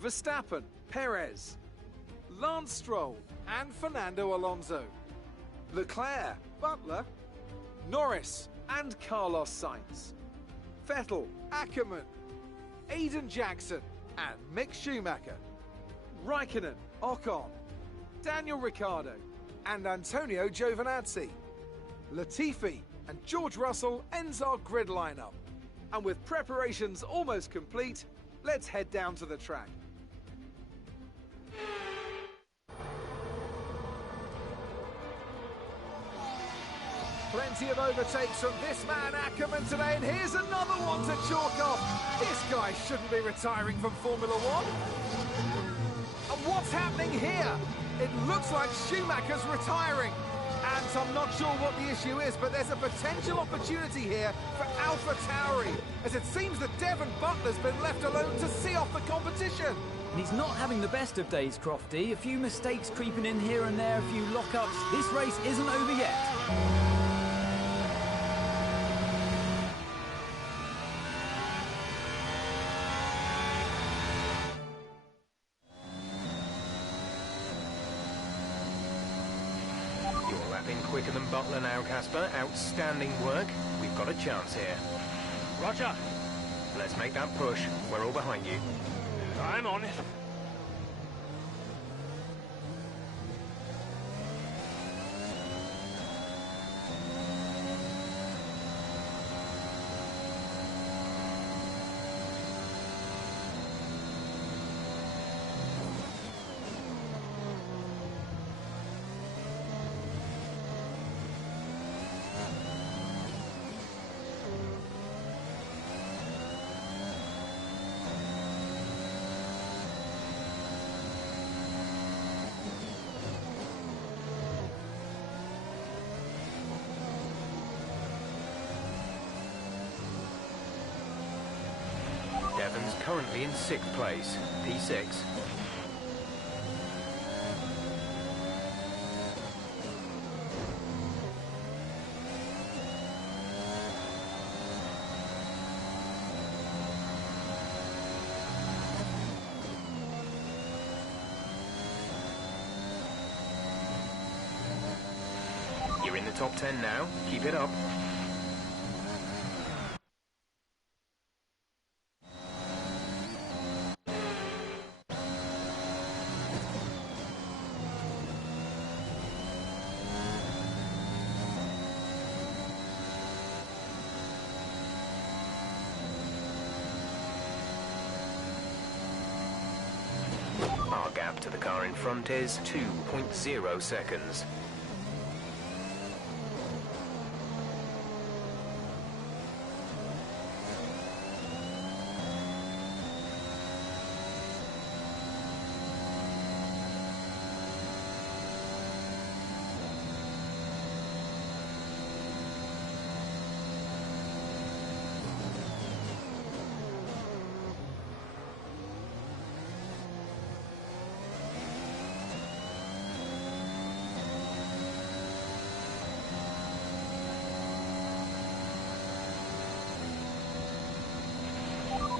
Verstappen, Perez, Lance Stroll and Fernando Alonso, Leclerc, Butler, Norris and Carlos Sainz, Vettel, Ackerman, Aiden Jackson and Mick Schumacher, Raikkonen, Ocon, Daniel Ricciardo and Antonio Giovinazzi, Latifi and George Russell ends our grid lineup. And with preparations almost complete, let's head down to the track. Plenty of overtakes from this man Ackerman today, and here's another one to chalk off. This guy shouldn't be retiring from Formula One. And what's happening here? It looks like Schumacher's retiring. And I'm not sure what the issue is, but there's a potential opportunity here for AlphaTauri, as it seems that Devon Butler's been left alone to see off the competition. And he's not having the best of days, Crofty. A few mistakes creeping in here and there, a few lockups. This race isn't over yet. Quicker than Butler now, Casper. Outstanding work. We've got a chance here. Roger. Let's make that push. We're all behind you. I'm on it. Devon's currently in 6th place, P6. You're in the top 10 now. Keep it up. Our gap to the car in front is 2.0 seconds.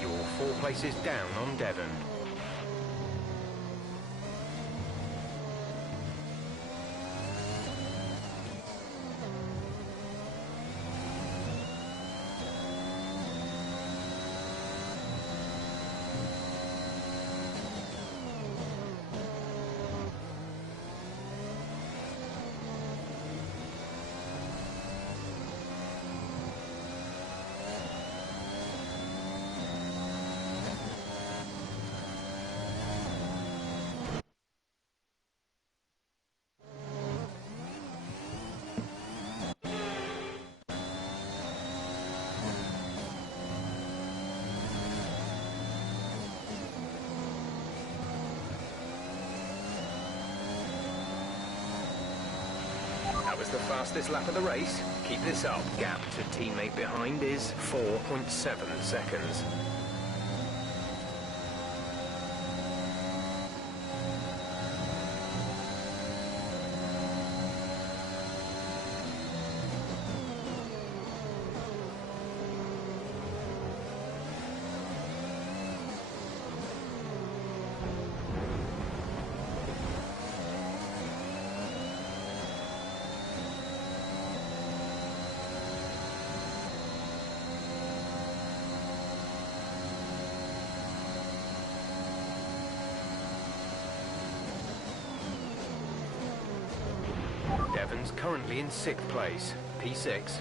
You're 4 places down on Devon. That's the fastest lap of the race. Keep this up. Gap to teammate behind is 4.7 seconds. Devon's currently in 6th place, P6.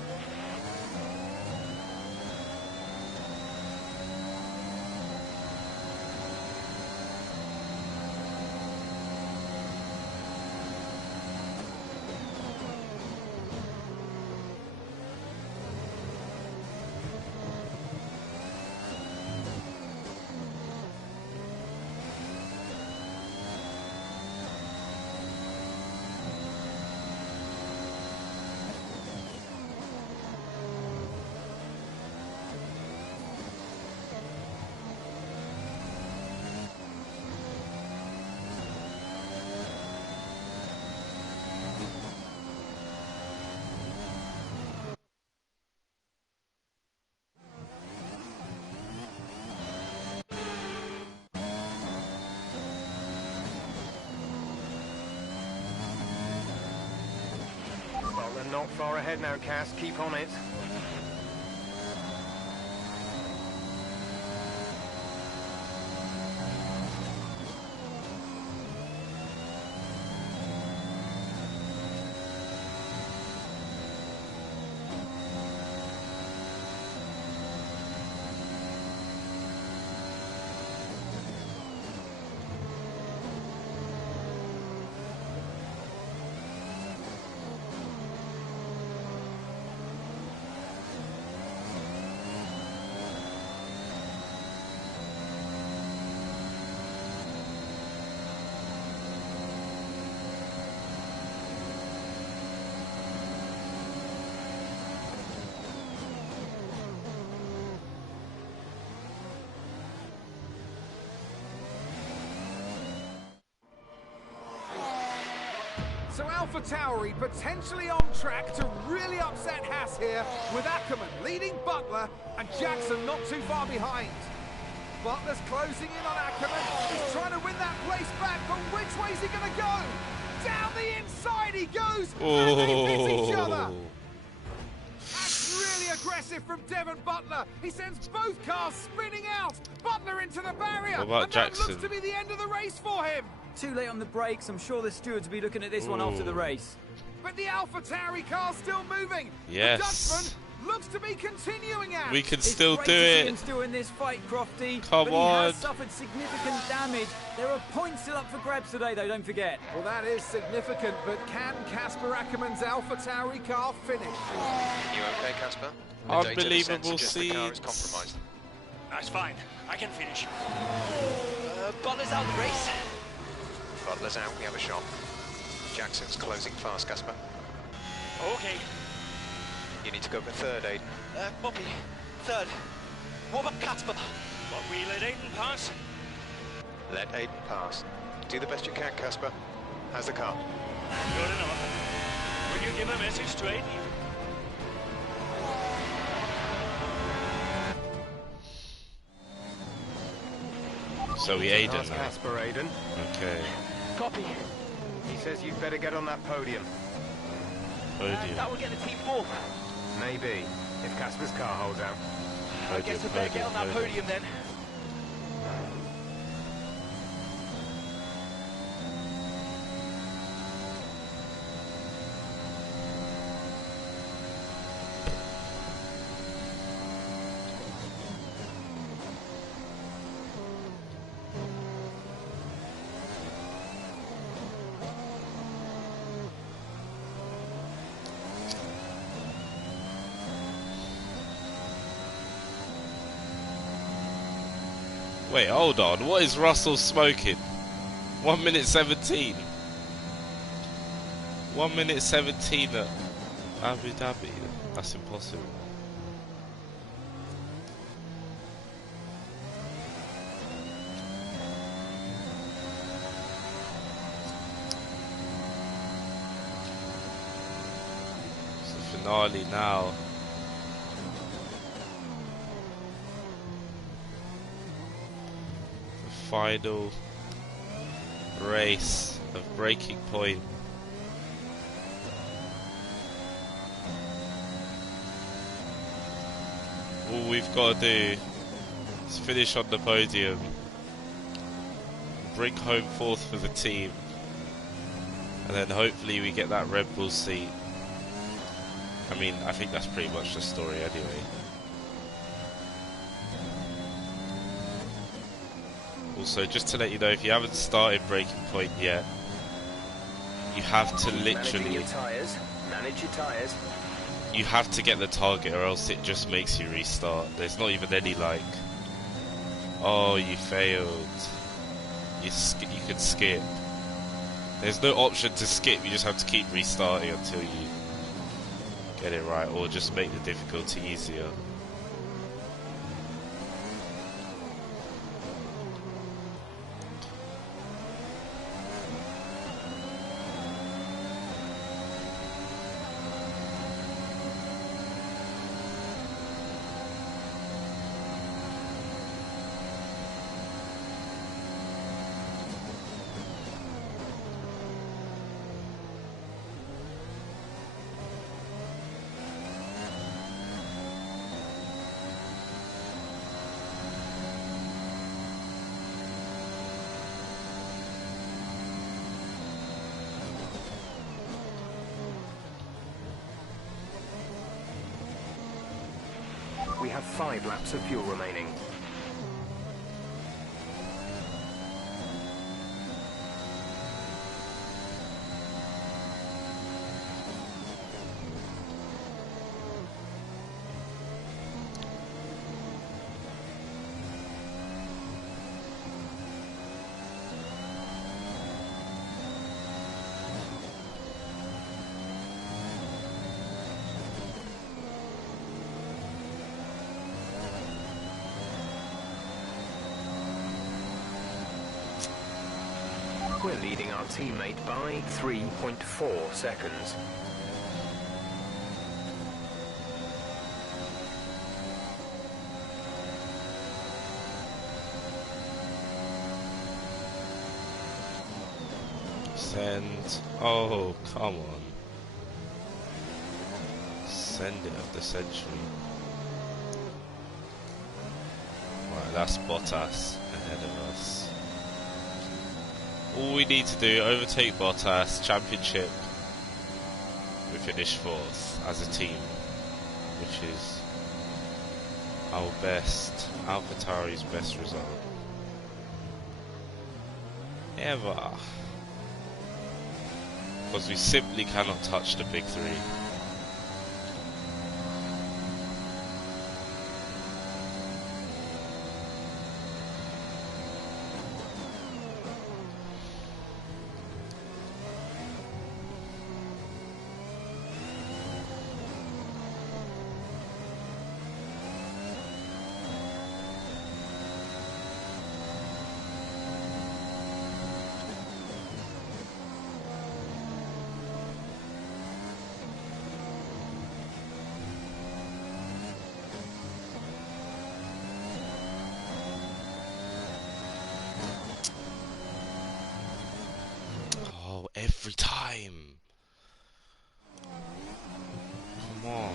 Well, they're not far ahead now, Cass. Keep on it. So AlphaTauri potentially on track to really upset Haas here, with Ackerman leading Butler and Jackson not too far behind. Butler's closing in on Ackerman. He's trying to win that place back, but which way's he going to go? Down the inside he goes, and they hit each other. That's really aggressive from Devon Butler. He sends both cars spinning out. Butler into the barrier. What about and Jackson? That looks to be the end of the race for him. Too late on the brakes. I'm sure the stewards will be looking at this one after the race. But the AlphaTauri car's still moving. Yes. The Dutchman looks to be continuing out. We can It's still great do to see it. him still in this fight, Crofty. Come but he on. has suffered significant damage. There are points still up for grabs today, though, don't forget. Well, that is significant, but can Casper Ackerman's AlphaTauri car finish? You okay, Casper? Unbelievable The car is scenes. compromised. That's fine. I can finish. Butler's out the race. Butler's out, we have a shot. Jackson's closing fast, Casper. Okay. You need to go for third, Aiden. Copy. Third. What about Casper? What, we let Aiden pass? Let Aiden pass. Do the best you can, Casper. How's the car? Good enough. Will you give a message to Aiden? So we Aiden That's now. Casper, Aiden. Okay. Copy. He says you'd better get on that podium. Podium. That will get the team fourth. Maybe, if Casper's car holds out. I guess I better get on that podium then. Wait, hold on. What is Russell smoking? 1 minute 17. 1 minute 17 at Abu Dhabi. That's impossible. It's the finale now. The final race of Breaking Point. All we've got to do is finish on the podium, bring home fourth for the team, and then hopefully we get that Red Bull seat. I mean, I think that's pretty much the story anyway. Also, just to let you know, if you haven't started Breaking Point yet, you have to literally... Manage your tyres. You have to get the target or else it just makes you restart. There's not even any like, oh, you failed. You can skip. There's no option to skip, you just have to keep restarting until you get it right, or just make the difficulty easier. We have 5 laps of fuel remaining. We're leading our teammate by 3.4 seconds. Send. Oh, come on. Send it of the century. Right, that's Bottas ahead of us. All we need to do, overtake Bottas, championship, we finish 4th as a team, which is our best, AlphaTauri's best result ever, because we simply cannot touch the big 3. Every time. Come on.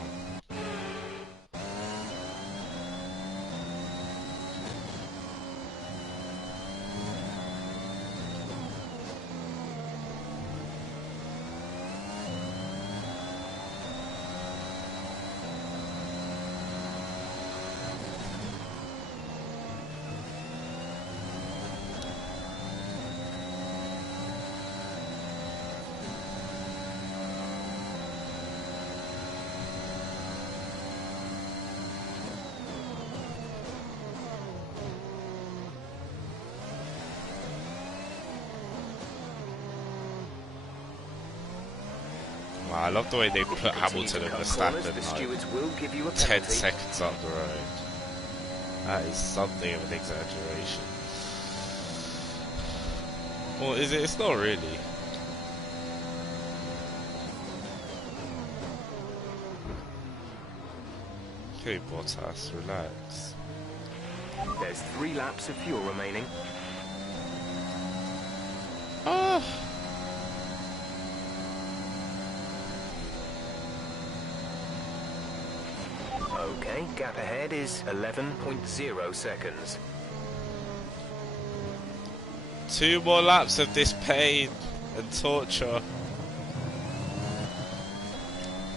Wow, I love the way they put Hamilton and Verstappen like 10 seconds up the road. That is something of an exaggeration. Well, is it? It's not really. Okay, Bottas, relax. There's 3 laps of fuel remaining. Ah. Okay, gap ahead is 11.0 seconds. 2 more laps of this pain and torture.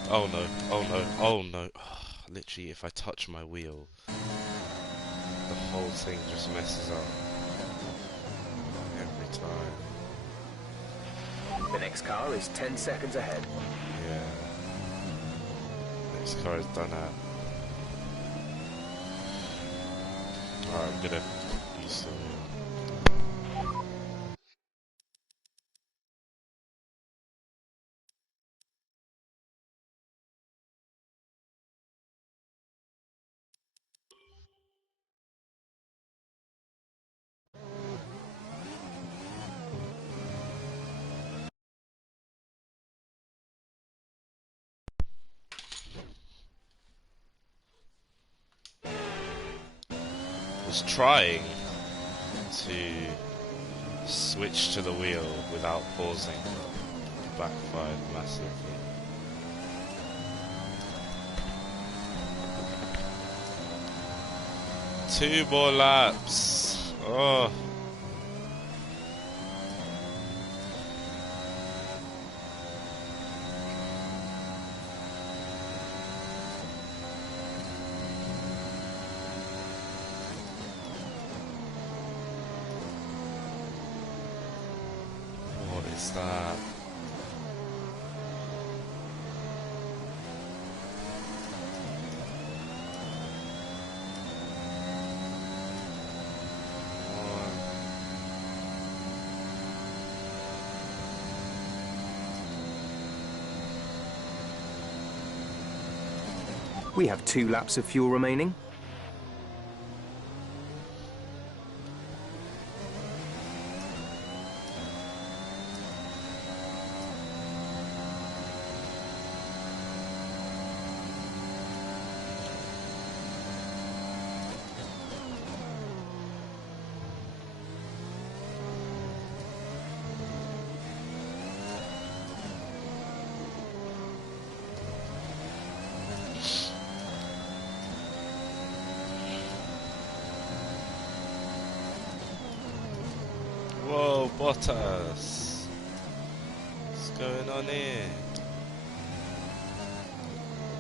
Oh no, oh no, oh no. Literally, if I touch my wheel, the whole thing just messes up. Every time. The next car is 10 seconds ahead. Yeah. Next car is done out. Alright, I'm gonna use the wheel. Was trying to switch to the wheel without pausing, but backfired massively. Two more laps. Oh. What is that? We have 2 laps of fuel remaining. Whoa, Bottas. What's going on here?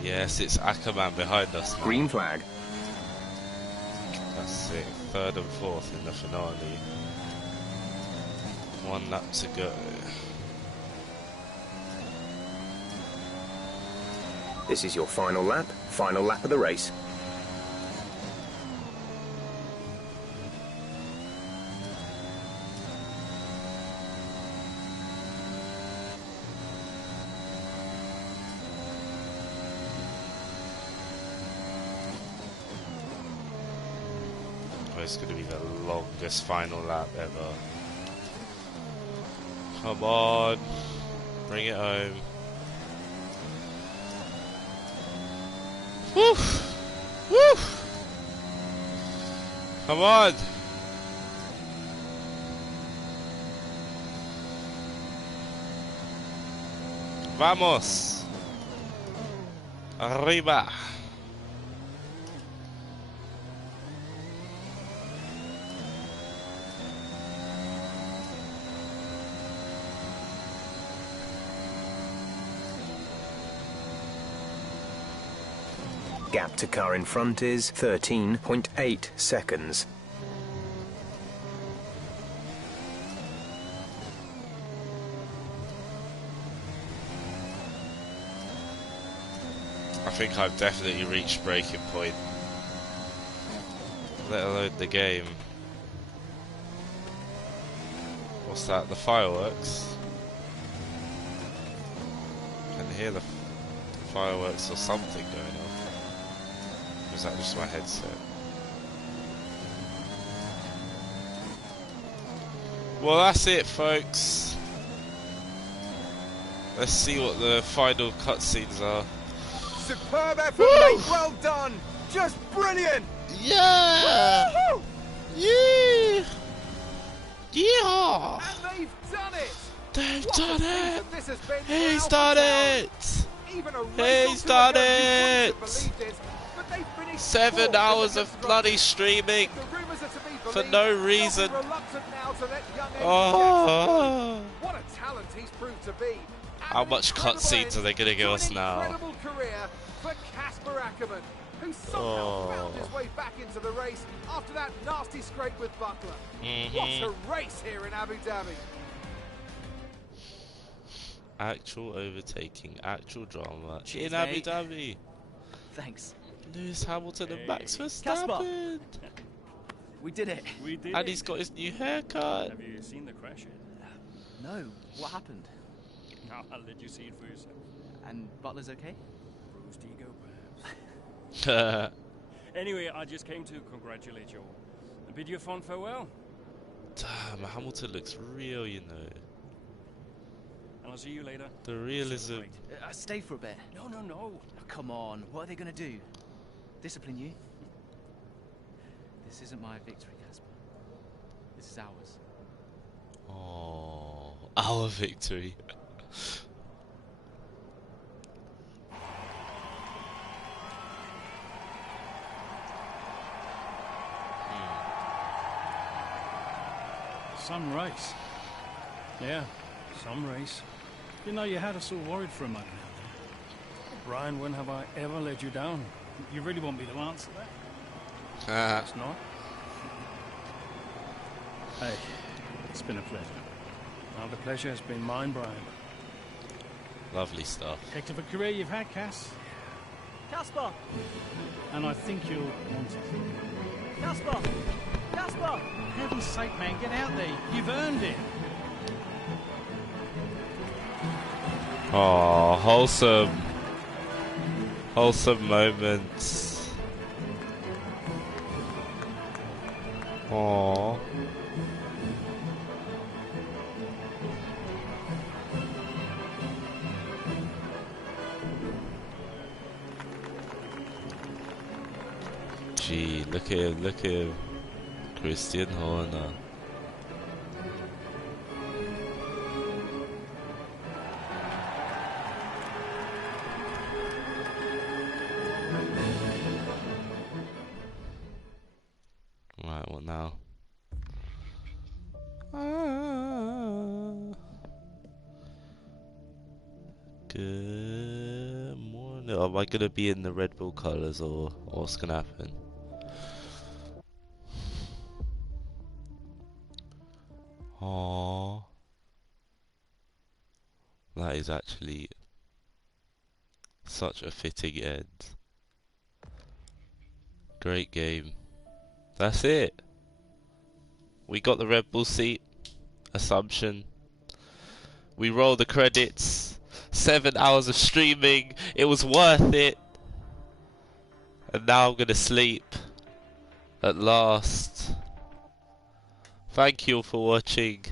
Yes, it's Ackerman behind us now. Green flag. That's it. 3rd and 4th in the finale. 1 lap to go. This is your final lap of the race. It's going to be the longest final lap ever. Come on, bring it home. Woo! Woo! Come on! Vamos! Arriba! Gap to car in front is 13.8 seconds. I think I've definitely reached breaking point. Let alone the game. What's that? The fireworks? Can hear the fireworks or something going on. Or is that just my headset? Well, that's it, folks. Let's see what the final cutscenes are. Superb effort, mate. Well done. Just brilliant. Yeah. Woo-hoo! Yeah. Yeah. And they've done it. They've What done a it. season this has been for He's Alpha done Tauri. it. Even a race He's or two done ago, you it. wouldn't have believed it, but they finished 7 fourth hours in the of constructors. bloody streaming The rumours are to be for believed. no They'll be reason. reluctant now to let young Eddie Oh. Jackson go. What a talent he's proved to be. How much cutscenes are they going to give us now? Incredible career for Casper Ackerman, who somehow found his way back into the race after that nasty scrape with Buckler. What a race here in Abu Dhabi. Actual overtaking, actual drama Cheers, in Abu mate. Dhabi. Thanks. Lewis Hamilton and Max Casper. Verstappen. We did it. We did And it. he's got his new haircut. Have you seen the crash yet? No. What happened? No, I'll let you see it for yourself. And Butler's okay? Bruised ego, perhaps. Damn, Anyway, I just came to congratulate you all and bid you a fond farewell. Hamilton looks real, you know. And I'll see you later. The realism. Stay for a bit. No, no, no. Oh, come on. What are they going to do? Discipline you? This isn't my victory, Casper. This is ours. Oh, our victory. Some race. Yeah, some race. You know, you had us all worried for a moment out Brian, when have I ever let you down? there. You really want me to answer that? It's not. Hey, it's been a pleasure. Now the pleasure has been mine, Brian. Lovely stuff. Heck of a career you've had, Cass. Casper! And I think you'll want it. Casper! Casper! For heaven's sake, man, get out there. You've earned it. Oh, wholesome. Wholesome moments. Aww. Gee, look at him. Christian Horner. Right, what now? Good morning. Am I gonna be in the Red Bull colours or what's gonna happen? Aww. That is actually such a fitting end. Great game. That's it. We got the Red Bull seat. Assumption. We roll the credits. 7 hours of streaming. It was worth it. And now I'm gonna sleep. At last. Thank you all for watching.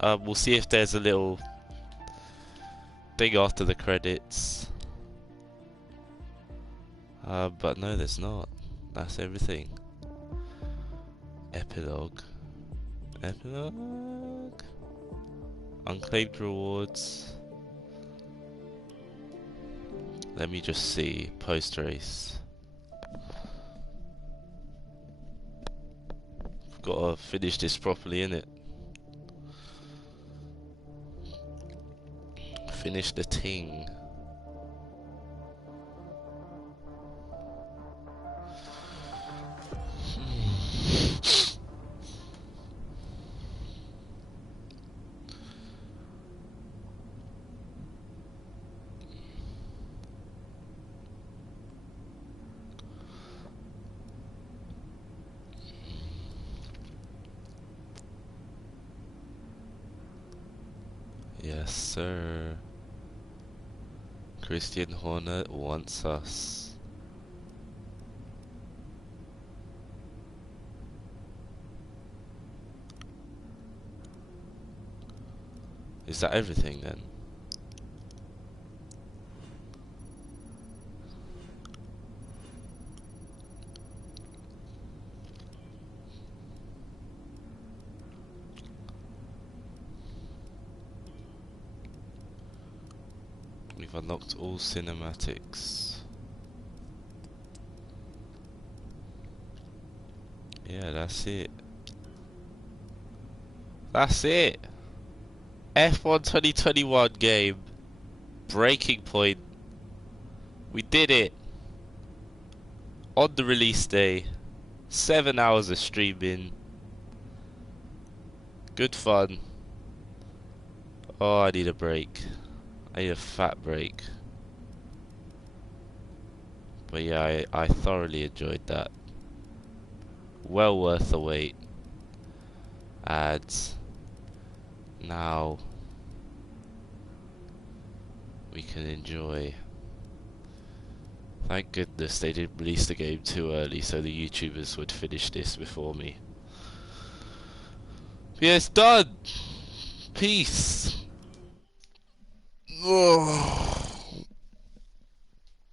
We'll see if there's a little thing after the credits. But no, there's not. That's everything. Epilogue. Epilogue. Unclaimed rewards. Let me just see. Post race. Gotta finish this properly, innit? Finish the ting. Yes, sir. Christian Horner wants us. Is that everything then? We've unlocked all cinematics. Yeah, that's it. That's it. F1 2021 game. Breaking point. We did it. On the release day. 7 hours of streaming. Good fun. Oh, I need a break. I need a fat break. But yeah, I thoroughly enjoyed that. Well worth the wait. And now we can enjoy. Thank goodness they didn't release the game too early so the YouTubers would finish this before me. But yeah, it's done! Peace! Oh,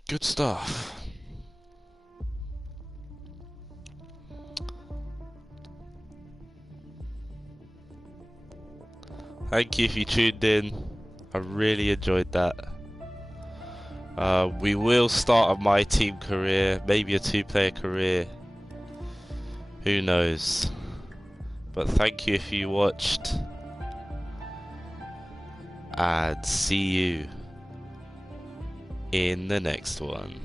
good stuff. Thank you if you tuned in. I really enjoyed that. We will start a My Team career, maybe a 2-player career. Who knows? But thank you if you watched. And see you in the next one.